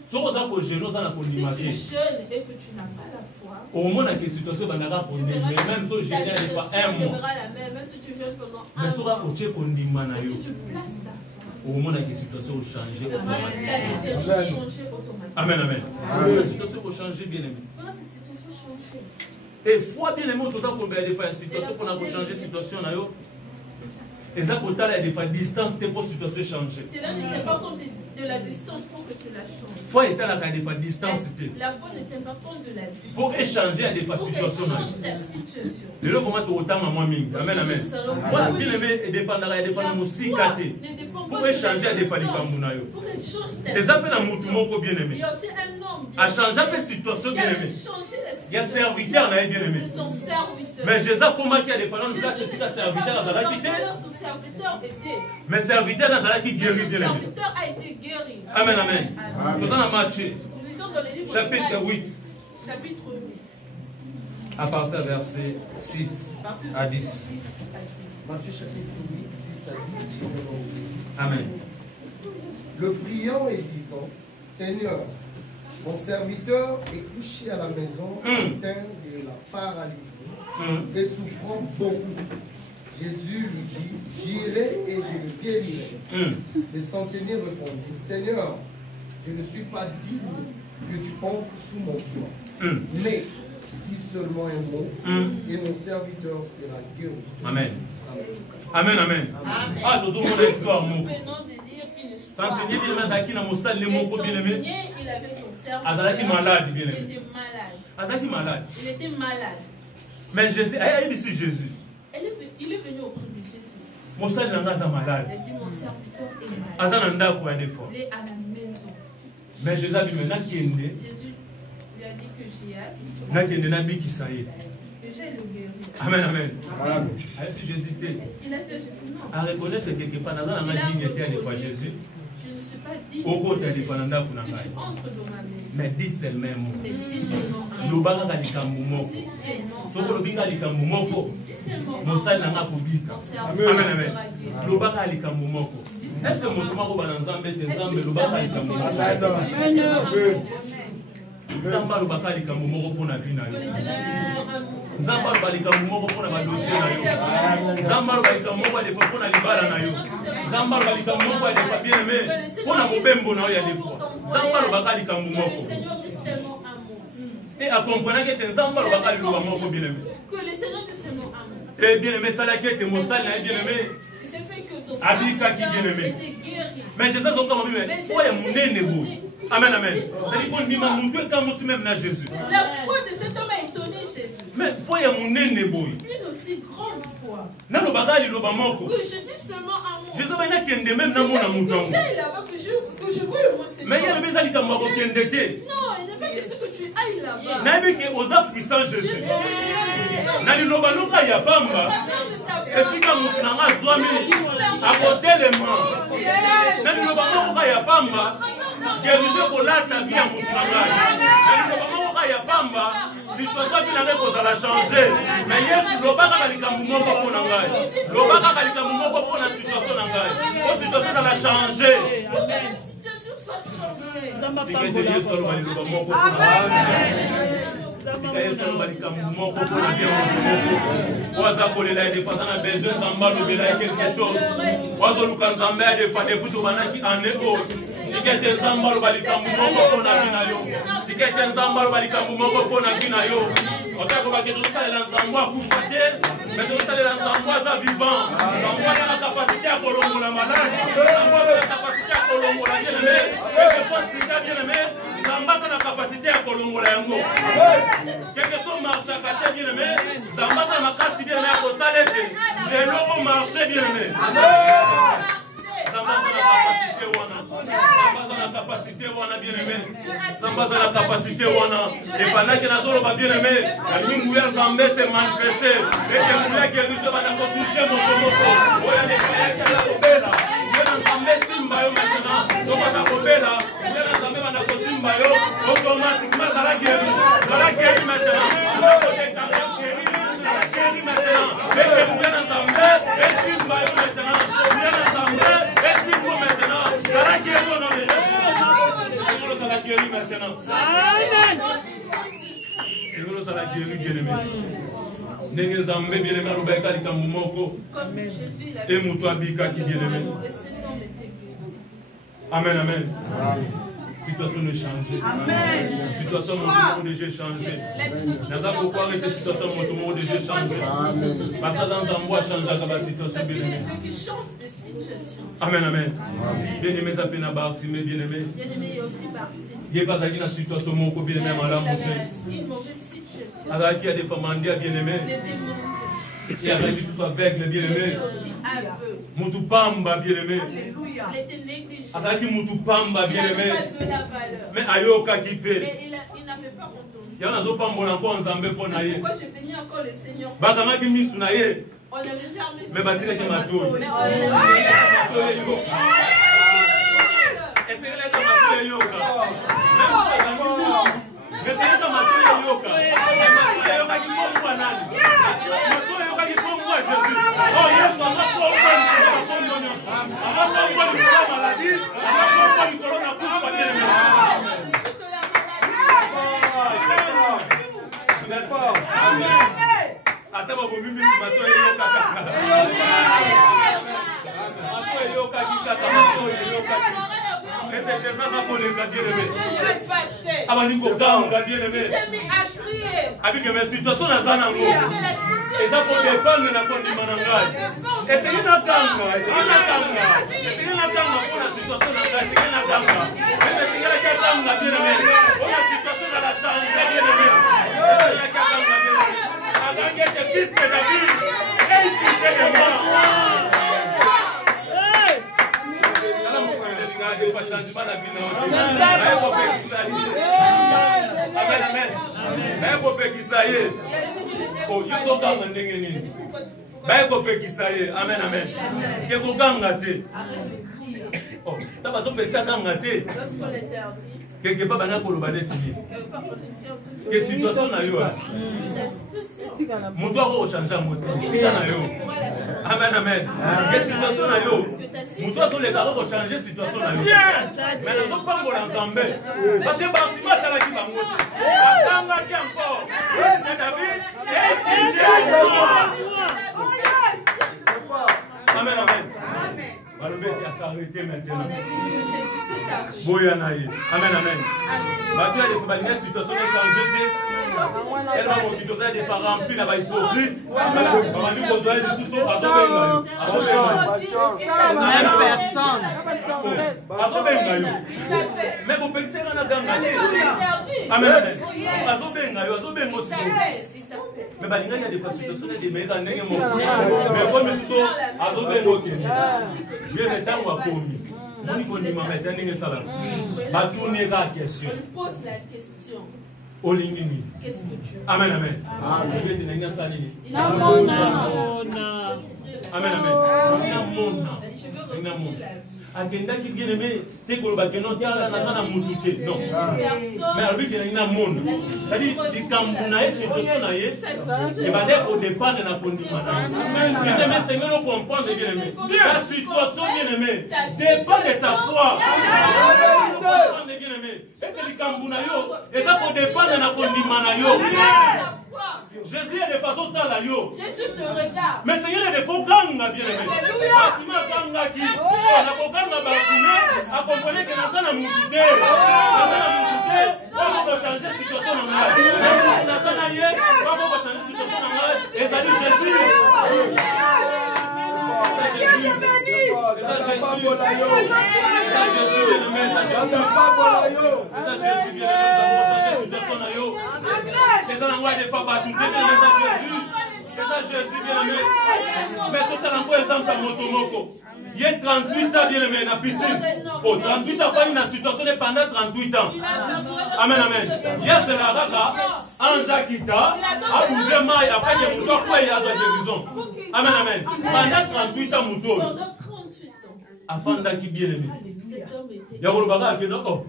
Ce qu'on a pour gérer ça na pour Si tu demander. jeûnes et que tu n'as pas la foi, au moins la situation va n'aura pour mais même si je viens pas un mois. Même si tu jeûnes pendant Mais un ça va mois. pour check on dima na Mais yo. si tu places ta foi, Au moins la situation va changer la automatiquement. situation change automatiquement. Amen, amen. La situation va changer bien aimé. Voilà, la situation change. Et foi bien aimé tout ça pour bien faire une situation pour n'a pas changer situation na yo. Et ça pour ta la des fois distance t'es pour situation changer. Cela ne tient pas compte de la distance pour que cela change. Foi est à la des fois distance t'es. La foi ne tient pas compte de la distance. Pour échanger à des fois Pour situation na yo. échanger ta situation. Le lo comment tu autant maman mingi. Amen, amen. Voilà bien aimé et dépendra des fois musika té. Pour échanger à des fois likambu na yo. Pour échanger ta Les appels à mutu moko bien aimé. Il y a aussi un homme À changer la situation bien aimé. Il y a serviteur na bien aimé. Son serviteur. Mais Jésus comment qui a des fois nous place c'est un serviteur dans la quitté. Son serviteur était. Mais serviteur dans la qui guérit bien Son aimé. serviteur a été guéri. Amen, amen. Nous allons marcher. Nous lisons dans le livre Chapitre de 8. Chapitre 8. À partir verset 6 à 10. 6 à 10. Matthieu chapitre 8, 6 à 10. au nom de Jésus. Amen. Le priant et disant, Seigneur, Mon serviteur est couché à la maison, atteint de la paralysie et souffrant beaucoup. Jésus lui dit, j'irai et je le guérirai. Le centenier répondit, Seigneur, je ne suis pas digne que tu entres sous mon toit. Mais dis seulement un mot et mon serviteur sera guéri. Amen. Amen, amen. Ah, nous avons une histoire. Centenier, il avait son serviteur. Il était malade. Il était malade. Mais Jésus, ici Jésus. Il est venu auprès de Jésus. Mon serviteur est malade. Il a dit, mon serviteur est malade. Il est à la maison. Mais Jésus a dit, Jésus lui a dit que j'y aille. Déjà, il le guérit. Amen, amen. Amen. Si Jésus était Il a dit à Jésus, non. à reconnaître quelque part, dans la dignité à l'époque Jésus. Je ne suis pas digne Au côté que de tu entres dans ma maison. mais dis seulement un mot. Mais dis seulement un mot. Lobanga likambo moko. Dis seulement Soko lobinga likambo moko. Dis seulement Mosali nanga kobika. mon serviteur Amen, amen. sera guéri. Lobanga likambo moko. Est-ce que moto moko bana nzambe te nzambe lobanga likambo moko? Nzamba lobaka likambo moko mpona vie na yo. Nzamba loba likambo moko mpona badossier na yo. Nzamba loba likambo moko adefa mpona libala na yo. Nzamba loba likambo moko adefa bien aimé mpona mobembo na yo ya defa. Nzamba lobaka likambo moko. Et accompagnez que Nzamba lobaka likambo moko bien aimé. Que le Seigneur dit seulement un mot. Et bien aimé salaki ete mosali na ye bien aimé. Il s'est fait que son Abika qui bien aimé. était guéri. Mais Jésus a encore dit, mais foi est monene boy. Amen, amen. C'est-à-dire qu'on dit, mon Dieu, quand nous même na Jésus. La foi de cet homme a étonné Jésus. Mais foi est monene boy. Une aussi grande foi. Na lo bagali lo bamoko. Que je dis seulement un mot. Jésus va y kende même na mona mutango. J'aille là-bas que je vois mon Seigneur. Mais il y a le bezali ka mo kende te. Non, il n'est pas question que tu ailles là-bas. Na bi ke oza puissant Jésus. Na li lo baloka ya pamba. Esika mutu na nga zwami. Akotelema. Na li lo baloka ya pamba. Guérison pour l'âge vie à mon travail. Mais ya pamba, situation qui n'avait pas la changer. Mais hier, l'obaka kalikambu moko pour nangai. L'obaka kalikambu moko pour la situation nangai. Pour situation ça va changer. Pour que la situation soit changée. Zambata na capacité à kolongola yango. Quelque chose marche à côté bien aimé. Zambata na kasi bien aimé à kosalete. Les locaux marché bien aimé. Zambata na capacité wana. Zambata na capacité wana bien aimé. Zambata na capacité wana. Et pendant que nazolo va bien aimé, la mingu ya Zambé s'est manifesté. Et que vous voulez que nous va nous toucher mon moko. Oya ne kaya la kobela. Oya Zambé simba yo maintenant. Donc on a kobela. Automatiquement, ça la guéri maintenant. On a côté carré guéri maintenant. Et que vous êtes ensemble, et si vous êtes maintenant, vous êtes ensemble, et si vous maintenant, ça la guéri au nom de Jésus. Ça la guéri maintenant. Seigneur, ça la guéri bien aimé. Nenge Zambé bien aimé, Roubeka likambu moko. Et Moutou Abika qui bien aimé. Amen, amen. Situation ne change. Amen. Situation de déjà changé. Nous avons pourquoi avec la situation de déjà changé. Parce que dans un mois change la situation bien aimé. Dieu qui change de situation. Amen, amen. Bien aimé, ça peut n'abartir, mais bien aimé. Bien aimé est aussi parti. Il n'y a pas dans une situation où bien aimé à la montagne. Une mauvaise situation. Alors qu'il y a des femmes bien aimé. Il y a des qui sont aveugles bien aimé. Mutu pamba bien aimé. Il était négligé. Alors qu'il mutu pamba bien aimé. Il n'avait pas de la valeur. Mais ayoka qui paie. Mais il n'avait pas entendu. Il y a des pamba encore Nzambe pour naïe. Pourquoi j'ai béni encore le Seigneur? Bakanga qui misu naïe. On avait fermé. Mais basile qui m'a tout. Mais on avait Est-ce que les gens m'ont dit yoka? Mais c'est les gens m'ont dit yoka. Yoka qui pompe moi nani? Yoka qui pompe moi Jésus. Oh yes, on va pomper moi. On va pomper du corona maladie. On va pomper du corona coupe pas bien. Ataba bomimi bato yoka kaka. Bato yoka kaka bato yoka. Ete cheza na kole kadire me. Abani ko ganga dire me. Abike me situation na zana ngo. Eza ko dépendre na kondima na ngai. Ese na ganga, ese na ganga. Ese na ganga pour la situation na ngai, ese na ganga. Ese na ganga dire me. Pour la situation na la change dire me. Ese na ganga dire me. Agangé de fils de David. Et pitié de moi. Amen, amen. Amen, amen. Quelque part, que situation na yo mutu ako changer moto tika na yo amen amen que situation na yo mutu ako le ko changer situation na yo mais na so pas ngola nzambe parce que bâtiment tala ki bango atanga ki encore c'est David amen amen balobeti a s'arrêter maintenant boyanaye amen amen bato ya defa balinga situation echange te elle va mokidoza defa rempli na bahypocrite babandi kozwa ye lisusu azobenga yo azobenga yo mais bopekisanga na ganga te amen amen azobenga osi mais balinga ya defa situation edemeyeka ndenge moko mais komi lisusu azobenga okende ye ntango akomi on pose la question. Qu'est-ce que tu veux? Amen, amen. Amen, amen. Agenda qui vient aimer, t'es qu'on va gagner la nation à moudité. Non. Mais à lui qui est un monde. C'est-à-dire, les Camerounais, c'est tout ça, il va dire au départ de la condition. Bien aimé, Seigneur, nous comprendre, bien aimé. La situation, bien aimé, dépend de ta foi. Bien aimé. Et que les Camerounais, et ça pour dépendre de la condition. Jésus est de façon telle à yo. Jésus te regarde. Mais Seigneur est de faux ganga, bien aimé. Bâtiment ganga qui. On a faux ganga bâtiment. Accompagné que dans la moudité. Dans la moudité, on va changer la situation dans le monde. Dans la yé, on va changer la situation dans le monde. Et ça dit Jésus. Dieu te bénisse. C'est ça Jésus. C'est ça Jésus, bien aimé. C'est ça Jésus, bien aimé. On va changer la situation dans le monde. Les gens envoient des femmes battues, c'est ça Jésus bien aimé. Mais tout à l'heure, exemple à Motomoko. Il y a 38 ans bien aimé dans la piscine. Oh, 38 ans, pas une situation pendant 38 ans. Amen, amen. Il y a Zélaraka, Anja Kita, a bougé maille, après il y a Mouto, quoi il y a de guérison. Amen, amen. Pendant 38 ans, Mouto. Afin d'aki bien aimé. Il y a Rolbaka qui non.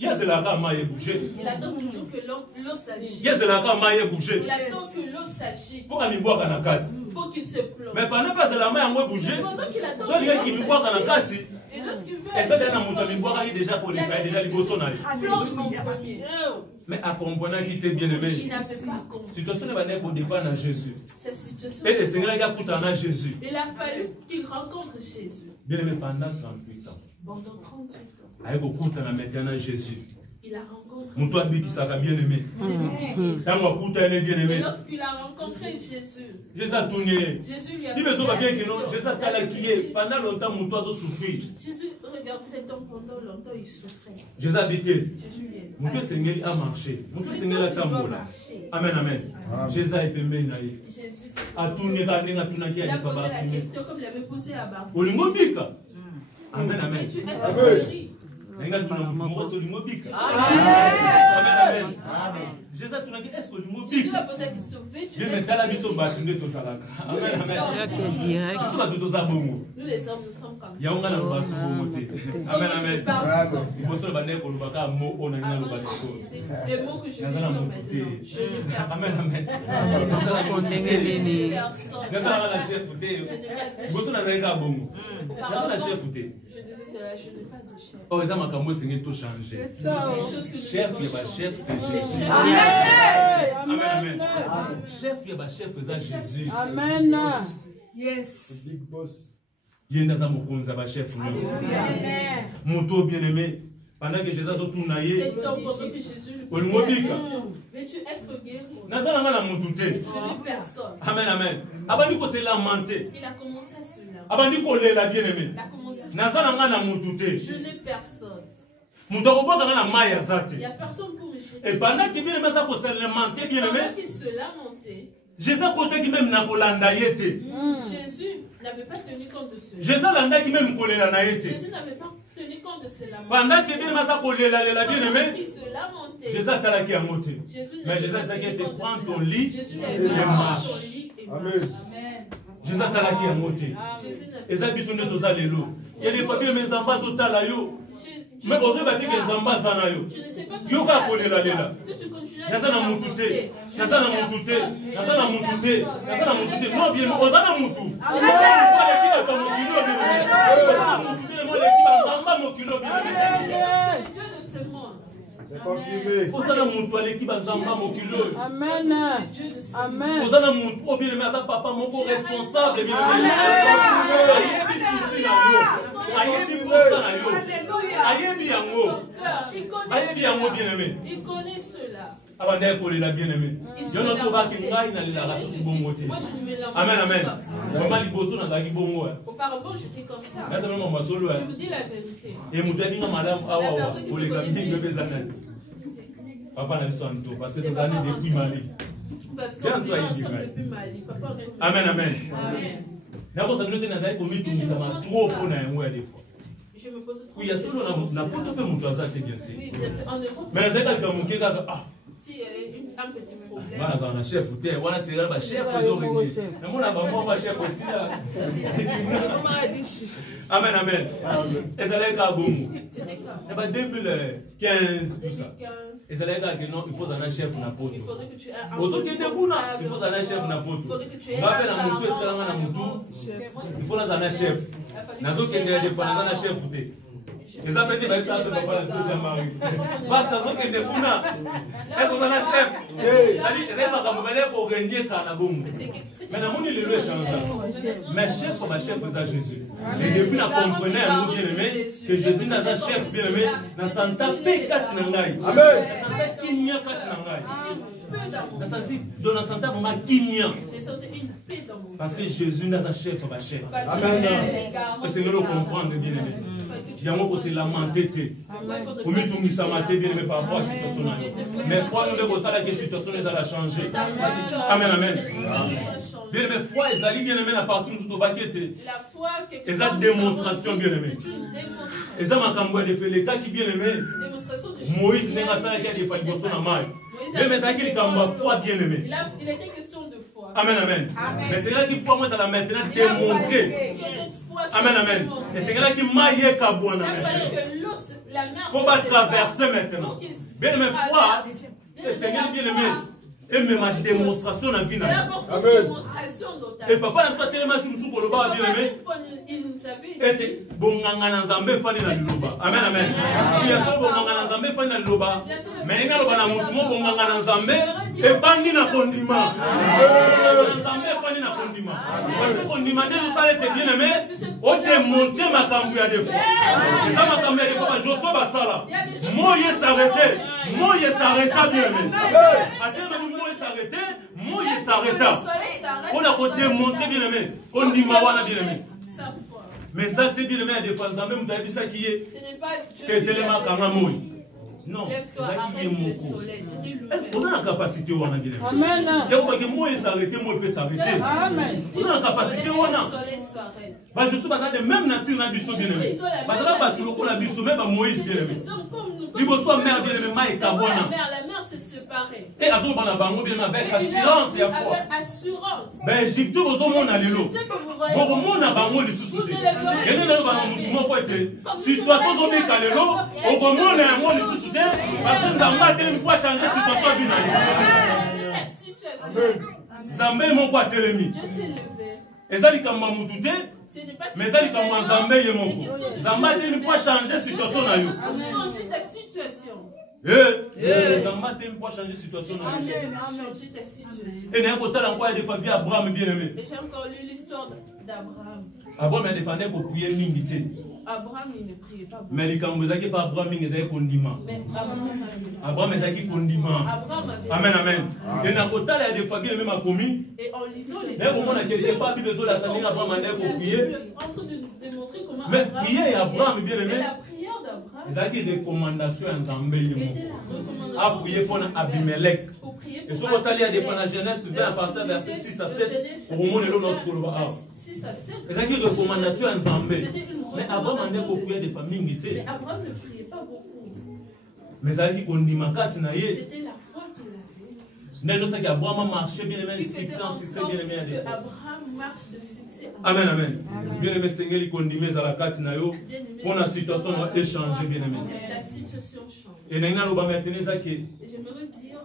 Il y a Zélaraka maille bougé. Il attend toujours que l'eau s'agite. Il y a Zélaraka maille bougé. Il attend que l'eau s'agite. Pour aller boire à la carte. Pour qu'il se plonge. Mais pendant pas la main en bouger. Soit il qui boit à la carte. Et lorsqu'il veut. Et ça dans mon temps, il boit déjà pour les gars, déjà les bossons. Mais à comprendre qu'il était bien aimé. Il n'a fait pas comprendre. Situation ne va pas pour dépendre à Jésus. Cette situation. Et le Seigneur a coûté à Jésus. Il a fallu qu'il rencontre Jésus. Bien aimé pendant 38 ans. Pendant 38 ans. Avec beaucoup de maintenant Jésus. Il a rencontré. Mon toi qui sera bien aimé. Dans mon coup, elle est bien aimé. Et lorsqu'il a rencontré Jésus. Jésus a tourné. Jésus lui a dit. Il me semble bien que non. Jésus a calculé. Pendant longtemps, mon toi a souffert. Jésus, regarde cet homme pendant longtemps, il souffrait. Jésus a habité. Mon Dieu Seigneur a marché. Mon Dieu Seigneur a tambouré. Amen, amen. Jésus a été aimé. A tourné, a tourné, a tourné. Il a posé la question comme il avait posé à Barthélemy. Olingo bika. Amen, amen. Tu es guéri. Amen, amen. Jésus a dit, est-ce que le mot Jésus a posé la question, veux-tu être guéri? Nous les hommes, nous sommes comme ça. Amen, amen. Les mots que je vais dire maintenant, je n'ai personne. Amen, amen. Je n'ai personne. cela, je n'ai pas de chef. Oh, ça m'a camoué, tout changé. Chef, il y a chef, c'est Jésus. Amen. Amen. Chef, il y a chef, c'est Jésus. Amen. Yes. Big boss. Il y a un chef. Mon bien aimé. Pendant que Jésus a tourné, C'est ton propos que Jésus lui pose la question. Veux-tu être guéri? Je n'ai personne. Amen, amen. Avant de se lamenter. Il a commencé à se lamenter. Avant de la bien aimé. Il a commencé à se lamenter. Je n'ai personne. Il n'y a personne pour me jeter. Et pendant qu'il bien aimé ça pour se lamenter, bien aimé. Pendant qu'il se lamentait, Jésus côté qui même n'a pas l'andaïté. Jésus n'avait pas tenu compte de cela. Jésus l'anda qui même collé l'andaïté. Jésus n'avait pas tenu compte de cela. Pendant qu'il bien aimé ça collé la bien aimé. Se lamentait. Jésus a talaki à monter. Mais Jésus a dit prends ton lit et marche. Amen. Jésus a talaki à monter. Et ça bisonne tous à l'élo. Il y a des fois que mes enfants sont à la yo. Mais vous savez que les enfants sont à yo. Yo ka collé la lela. Nazana mutute. Nazana mutute. Nazana mutute. Nazana mutute. Non bien, ozana mutu. Pas l'équipe à ton kilo bien. Ozana mutute, moi l'équipe à Zamba mon kilo bien. Dieu de ce monde. C'est confirmé. Ozana mutu à l'équipe à Zamba mon kilo. Amen. Amen. Ozana mutu au bien mais ça papa mon responsable bien. Aïe bi souci na yo. Aïe bi posa na yo. Aïe bi yango. Aïe bi yango bien aimé. Il connaît cela. Avant d'être pour les bien-aimés. Je ne sais pas qu'il y a une race sur bon côté. Amen, amen. Maman, il bosse dans la bongo. Auparavant, j'étais comme ça. Je vous dis la vérité. Et vous devez madame Awa pour les gamins de Bézanel. Papa n'a pas besoin parce que nous allons depuis Mali. Parce qu'on vit ensemble depuis Mali. Amen, amen. D'abord, ça nous dit que nous sommes trop pour nous des fois. Je me pose trop de questions. Oui, il y a toujours un peu de monde qui a été bien sûr. Oui, bien sûr. En Europe. Mais c'est quelqu'un qui a ah. Si il y a un petit problème. Voilà, chef, voilà, c'est là, chef, mais moi, on chef aussi là. Amen, amen. Et ça là, c'est pas depuis le 15, tout ça. Et ça là, il faut un chef n'importe. Il faudrait que tu aies un responsable. Il faut un chef n'importe. Il faudrait que tu aies il faut un chef. Nazo qui est des fois un chef. Les appels de ça ne pas la deuxième mari. Parce que c'est pour là. Est-ce qu'on a un chef? C'est pas comme elle pour gagner Kanabum. Mais la monnaie le change. Mais chef, ma chef, c'est Jésus. Et depuis, on comprenait à nous bien aimé que Jésus n'a pas chef bien aimé. Dans Santa P4 Nangai. Amen. Santa Kimia 4 Nangai. Dans Santa Mama Kimia. Parce que Jésus n'a pas chef, ma chef. Amen. Et c'est que nous comprenons bien aimé. Il y a un c'est lamenté. Au milieu de ça m'a bien aimé par rapport à la situation. Mais foi, nous devons savoir que la situation a changé. Amen, amen. Bien aimé, foi, ils allaient bien aimé la partie nous sommes baquetés. Et ça démonstration bien aimé. Et ça m'a camoué de fait l'état qui bien aimé. Moïse n'est pas ça qui a des fois de son mal. Mais ça qui est comme foi bien aimé. Il était question de foi. Amen, amen. Mais c'est là qu'il faut moi ça la maintenant démontrer. Amen, amen. Et c'est là qu'il m'a yé kabouana. Faut pas traverser maintenant. Bien aimé, foi, le Seigneur bien aimé. Et même ma démonstration dans la vie. Amen. Et papa n'a pas tellement si nous sommes pour bien aimé. Et bon ngana nzambe fani na liloba. Amen, amen. Il y a ça bon ngana nzambe fani na liloba. Mais il y a loba na mutu mo bon ngana nzambe et fani na kondima. Nzambe fani na kondima. Parce que kondima ne nous ça était bien aimé. On démontrer ma cambuya de foi. Et ça ma cambuya de foi, je sois basala. Moïse s'arrêtait. Moïse s'arrêta bien aimé. Attends, Moïse s'arrêtait. Moïse s'arrêta. On a démontré bien aimé. Kondima wana bien aimé. Mais ça, c'est bien aimé à défense. Même vous avez dit ça qui est. Que tellement quand non. Lève-toi, arrête le soleil. On a la capacité où on a bien aimé. Amen. Il y a un moi s'arrêter, moi il peut s'arrêter. Amen. On a la capacité où on a. Bah je suis basé de même nature na biso bien aimé. Parce que là parce que le la biso même Moïse bien aimé. Il faut soit mère bien aimé ma et kabona. La mère s'est séparée. Et avant on a bango bien avec assurance et foi. Assurance. Ben Égypte au monde à l'élo. Bon monde a bango les sous-sous. Et nous là bango tout monde peut être. Situation zombie à l'élo, au monde a monde les sous-sous. Parce que nous avons tellement quoi changer situation bien. Amen. Zambé mon quoi télémi. Je s'est levé. Et ça dit comme Mamoudouté. Ce n'est pas Mais ça, il commence à Zambé, il est Zamba dit une fois changer situation. Changer ta situation. Zamba dit une fois changer situation. Changer ta situation. Et n'importe quel endroit, il y a des Abraham bien aimé. Et j'ai encore lu l'histoire d'Abraham. Abraham a défendu pour prier mingi. Abraham, il ne priait pas beaucoup. Mais les Cambodgiens pas Abraham mingi est condiment. Mais Abraham est condiment. Amen, amen. Et n'importe quel il y a des familles même à commis. Et en lisant les mais comment on a quelque part besoin de la famille Abraham a pour prier. En train de démontrer comment mais prier Abraham bien aimé. La prière d'Abraham. Il y a des recommandations en Zambie. À prier pour Abimelech. Et sur le il y a des fois Genèse 20 à partir de verset 6 à 7. Pour remonter notre cours. Il y a des recommandations en Zambie. Mais Abraham a pour prier des familles. Mais Abraham ne priait pas beaucoup. Mais ça dit qu'on dit c'était la foi qu'il avait. Nous savons qu'Abraham a marché bien aimé, succès bien aimé. Abraham marche de succès. Amen, amen. Bien aimé, Seigneur, il condimé à la carte nayo. Pour la situation va échanger bien aimé. La situation change. Et nous allons maintenir ça que. J'aimerais dire.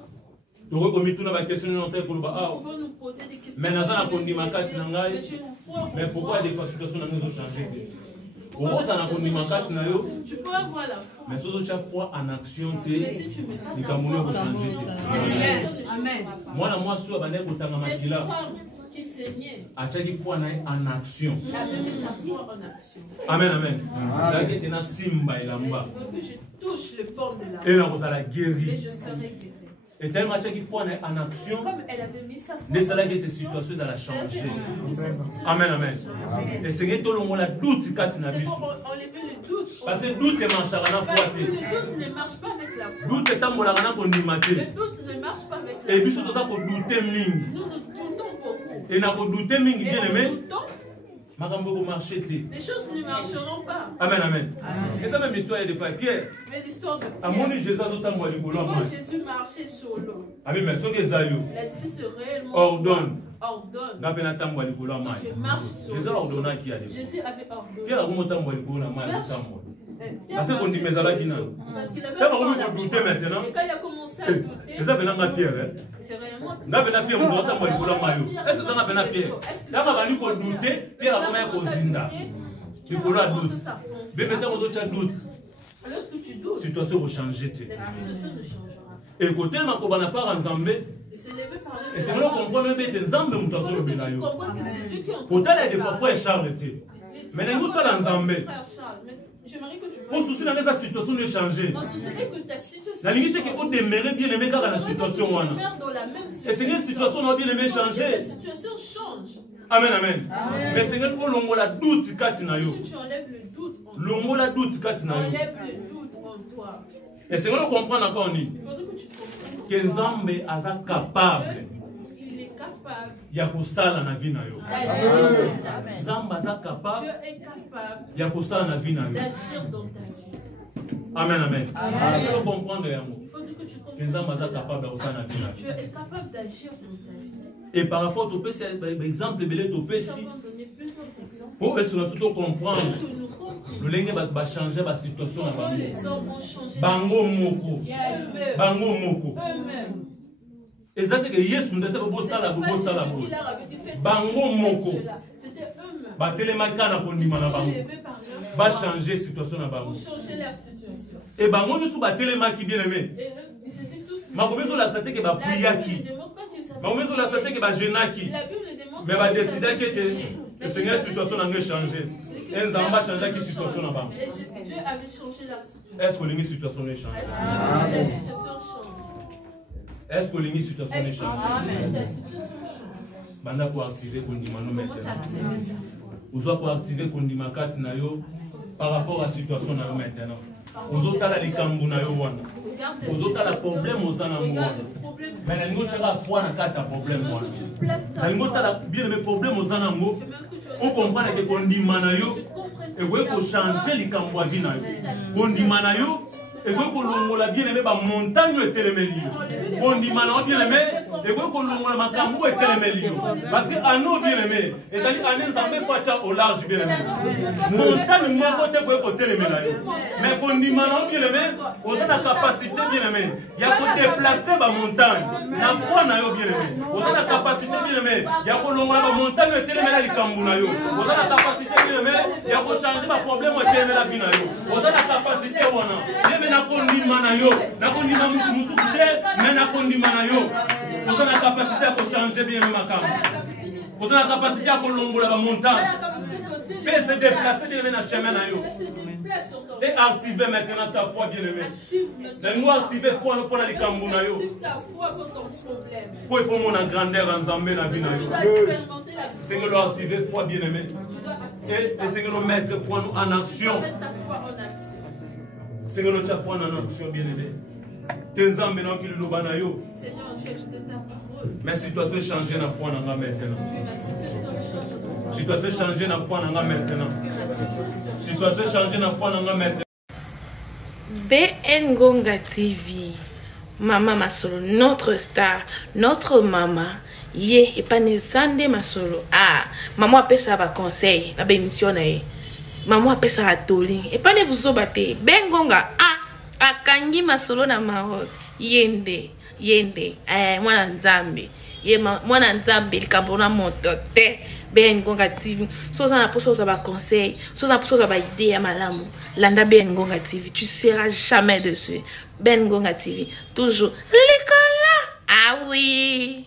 Tu vois comme tout la question dans tête pour le bas. Nous pouvons nous poser des questions. Mais nous allons condimé à carte nangai. Mais pourquoi des fois situation nous ont changé? Tu peux avoir la foi. Mais si tu as foi en action, tu es changer. Moi, moi, je suis cette femme qui saignait. Achaki foi en action. Elle avait mis sa foi en action. Amen, amen. Je touche le pont de la et je serai guéri. Et je serai guéri. Et tellement qu'il faut en action, comme elle avait mis sa foi des salaires qui étaient situations à la changer. Amen, amen. Et c'est que tout le monde a doute quand il a vu. Enlever le doute. Parce que le doute marche à la foi. Le doute ne marche pas avec la foi. Doute est un mot là qu'on dit maté. Le doute ne marche pas avec la foi. Et puis surtout ça pour douter ming. Nous doutons beaucoup. Et n'a pas douté ming bien aimé. Les choses ne marcheront pas. Amen, amen. Et ça même histoire de frère Pierre. Mais l'histoire de Pierre. Jésus marchait sur l'eau. Amen, mais ce que ça yo. Il a dit c'est réellement. Ordonne. Ordonne. Je marche sur l'eau. Jésus ordonna qui a dit. Jésus avait ordonné. Pierre a comment t'as envoyé pour la main. Parce qu'on dit mais parce qu'il avait maintenant. Et quand il a commencé à douter, c'est ça maintenant Pierre. C'est réellement. Pierre on doit t'envoyer pour la maillot. Est-ce que ça n'a pas Pierre? Là on va lui pour douter, Pierre a comment cozinda. Tu pourras douter. Mais maintenant aux autres doute. Lorsque tu doutes, situation va changer. La situation ne changera. Et côté ma ko bana pas en Zambé. Et c'est là qu'on comprend que des Zambé on doit se lever. Pourtant il y a des fois Charles était. Mais nous toi en Zambé. Pour souci dans la situation de changer. La limite est qu'on demeurait bien aimé dans la situation. Et c'est une situation où bien aimé changer. La situation change. Amen, amen. Mais c'est que l'on la doute katina yo. Tu enlèves le doute en toi. L'on la doute katina yo. Enlève le doute en toi. Et c'est que l'on comprend encore ni. Il faudrait que tu comprennes. Que Nzambe aza capable. Il est capable. Ya kusala na vie na yo. Nzambe aza capable. Dieu est capable. Ya kusala na vie na yo. D'agir dans ta vie. Amen, amen. Il faut comprendre yango. Il faudrait que tu comprennes. Que Nzambe aza capable ya kusala na vie na yo. Tu es capable d'agir dans ta vie. Et par rapport au PC, exemple, belé au PC. Pour que surtout comprendre. Le lingue va changer la situation. Bango moko. Bango moko. Exactement que Yesu ndese bobo sala. Bango moko. Ba telemaka na kondima na bango. Va changer situation na bango. Et bango nous ba telemaki bien aimé. Ma kobezo la santé que ba priaki. Ma kobezo la santé que ba jenaki. Mais va décider que le Seigneur situation n'a changé. Et nous avons changé la situation na bango. Dieu avait changé la situation. Est-ce que la situation a changé? La situation change. Est-ce que la situation a changé? La situation change. Banda pour activer Kondima nous maintenant. Vous doit pour activer Kondima kati na yo par rapport à la situation na yo maintenant. Vous autres la likambu na yo wana. Vous autres la problème aux ana wana. Mais la ngo chaka foi na kata problème wana. La ngo ta bien les problèmes aux ana ngo. On comprend que Kondima na yo et vous pouvez changer likambu a vie na yo. Kondima na yo et que kolongola bien aimé ba montagne etelemeli kondima na bien aimé et que kolongola makambo etelemeli parce que ano bien aimé ezali ane nzambe facha au large bien aimé montagne moko te ko telemela yo mais kondima na bien aimé oza na capacité bien aimé ya ko déplacer ba montagne na foi na yo bien aimé oza na capacité bien aimé ya kolongola ba montagne etelemela likambu na yo oza na capacité bien aimé ya ko changer ba problème etelemela bina yo oza na capacité wana yebe na kondima na yo na kondima mutu mususu te mais na kondima na yo oza na capacité ya ko changer bien aimé makambo oza na capacité ya kolongola ba montagne et se déplacer bien aimé na chemin na yo et activer maintenant ta foi bien aimé mais nous activer foi pour la likambu na yo pour il faut mon grandeur en Zambé na vie na yo Seigneur doit activer foi bien aimé et Seigneur doit mettre foi en action Seigneur doit foi en action bien aimé Tenzambe na ki luba na yo Seigneur tu es toute ta parole mais si tu dois changer na foi na nga maintenant si tu dois changer na foi na nga maintenant si tu dois changer na foi na nga maintenant BN Ngonga TV Mama Masolo notre star notre maman ye epane Sande Masolo maman apesa ba conseil na bénédiction na ye maman apesa atoli epane buzoba te BN Ngonga akangi Masolo na Maroc yende mwana nzambe ye mwana nzambe likambo na moto te BN Ngonga TV soza na poso za ba conseil soza na poso za ba idée ya malamu landa BN Ngonga TV tu seras jamais dessus BN Ngonga TV toujours l'école oui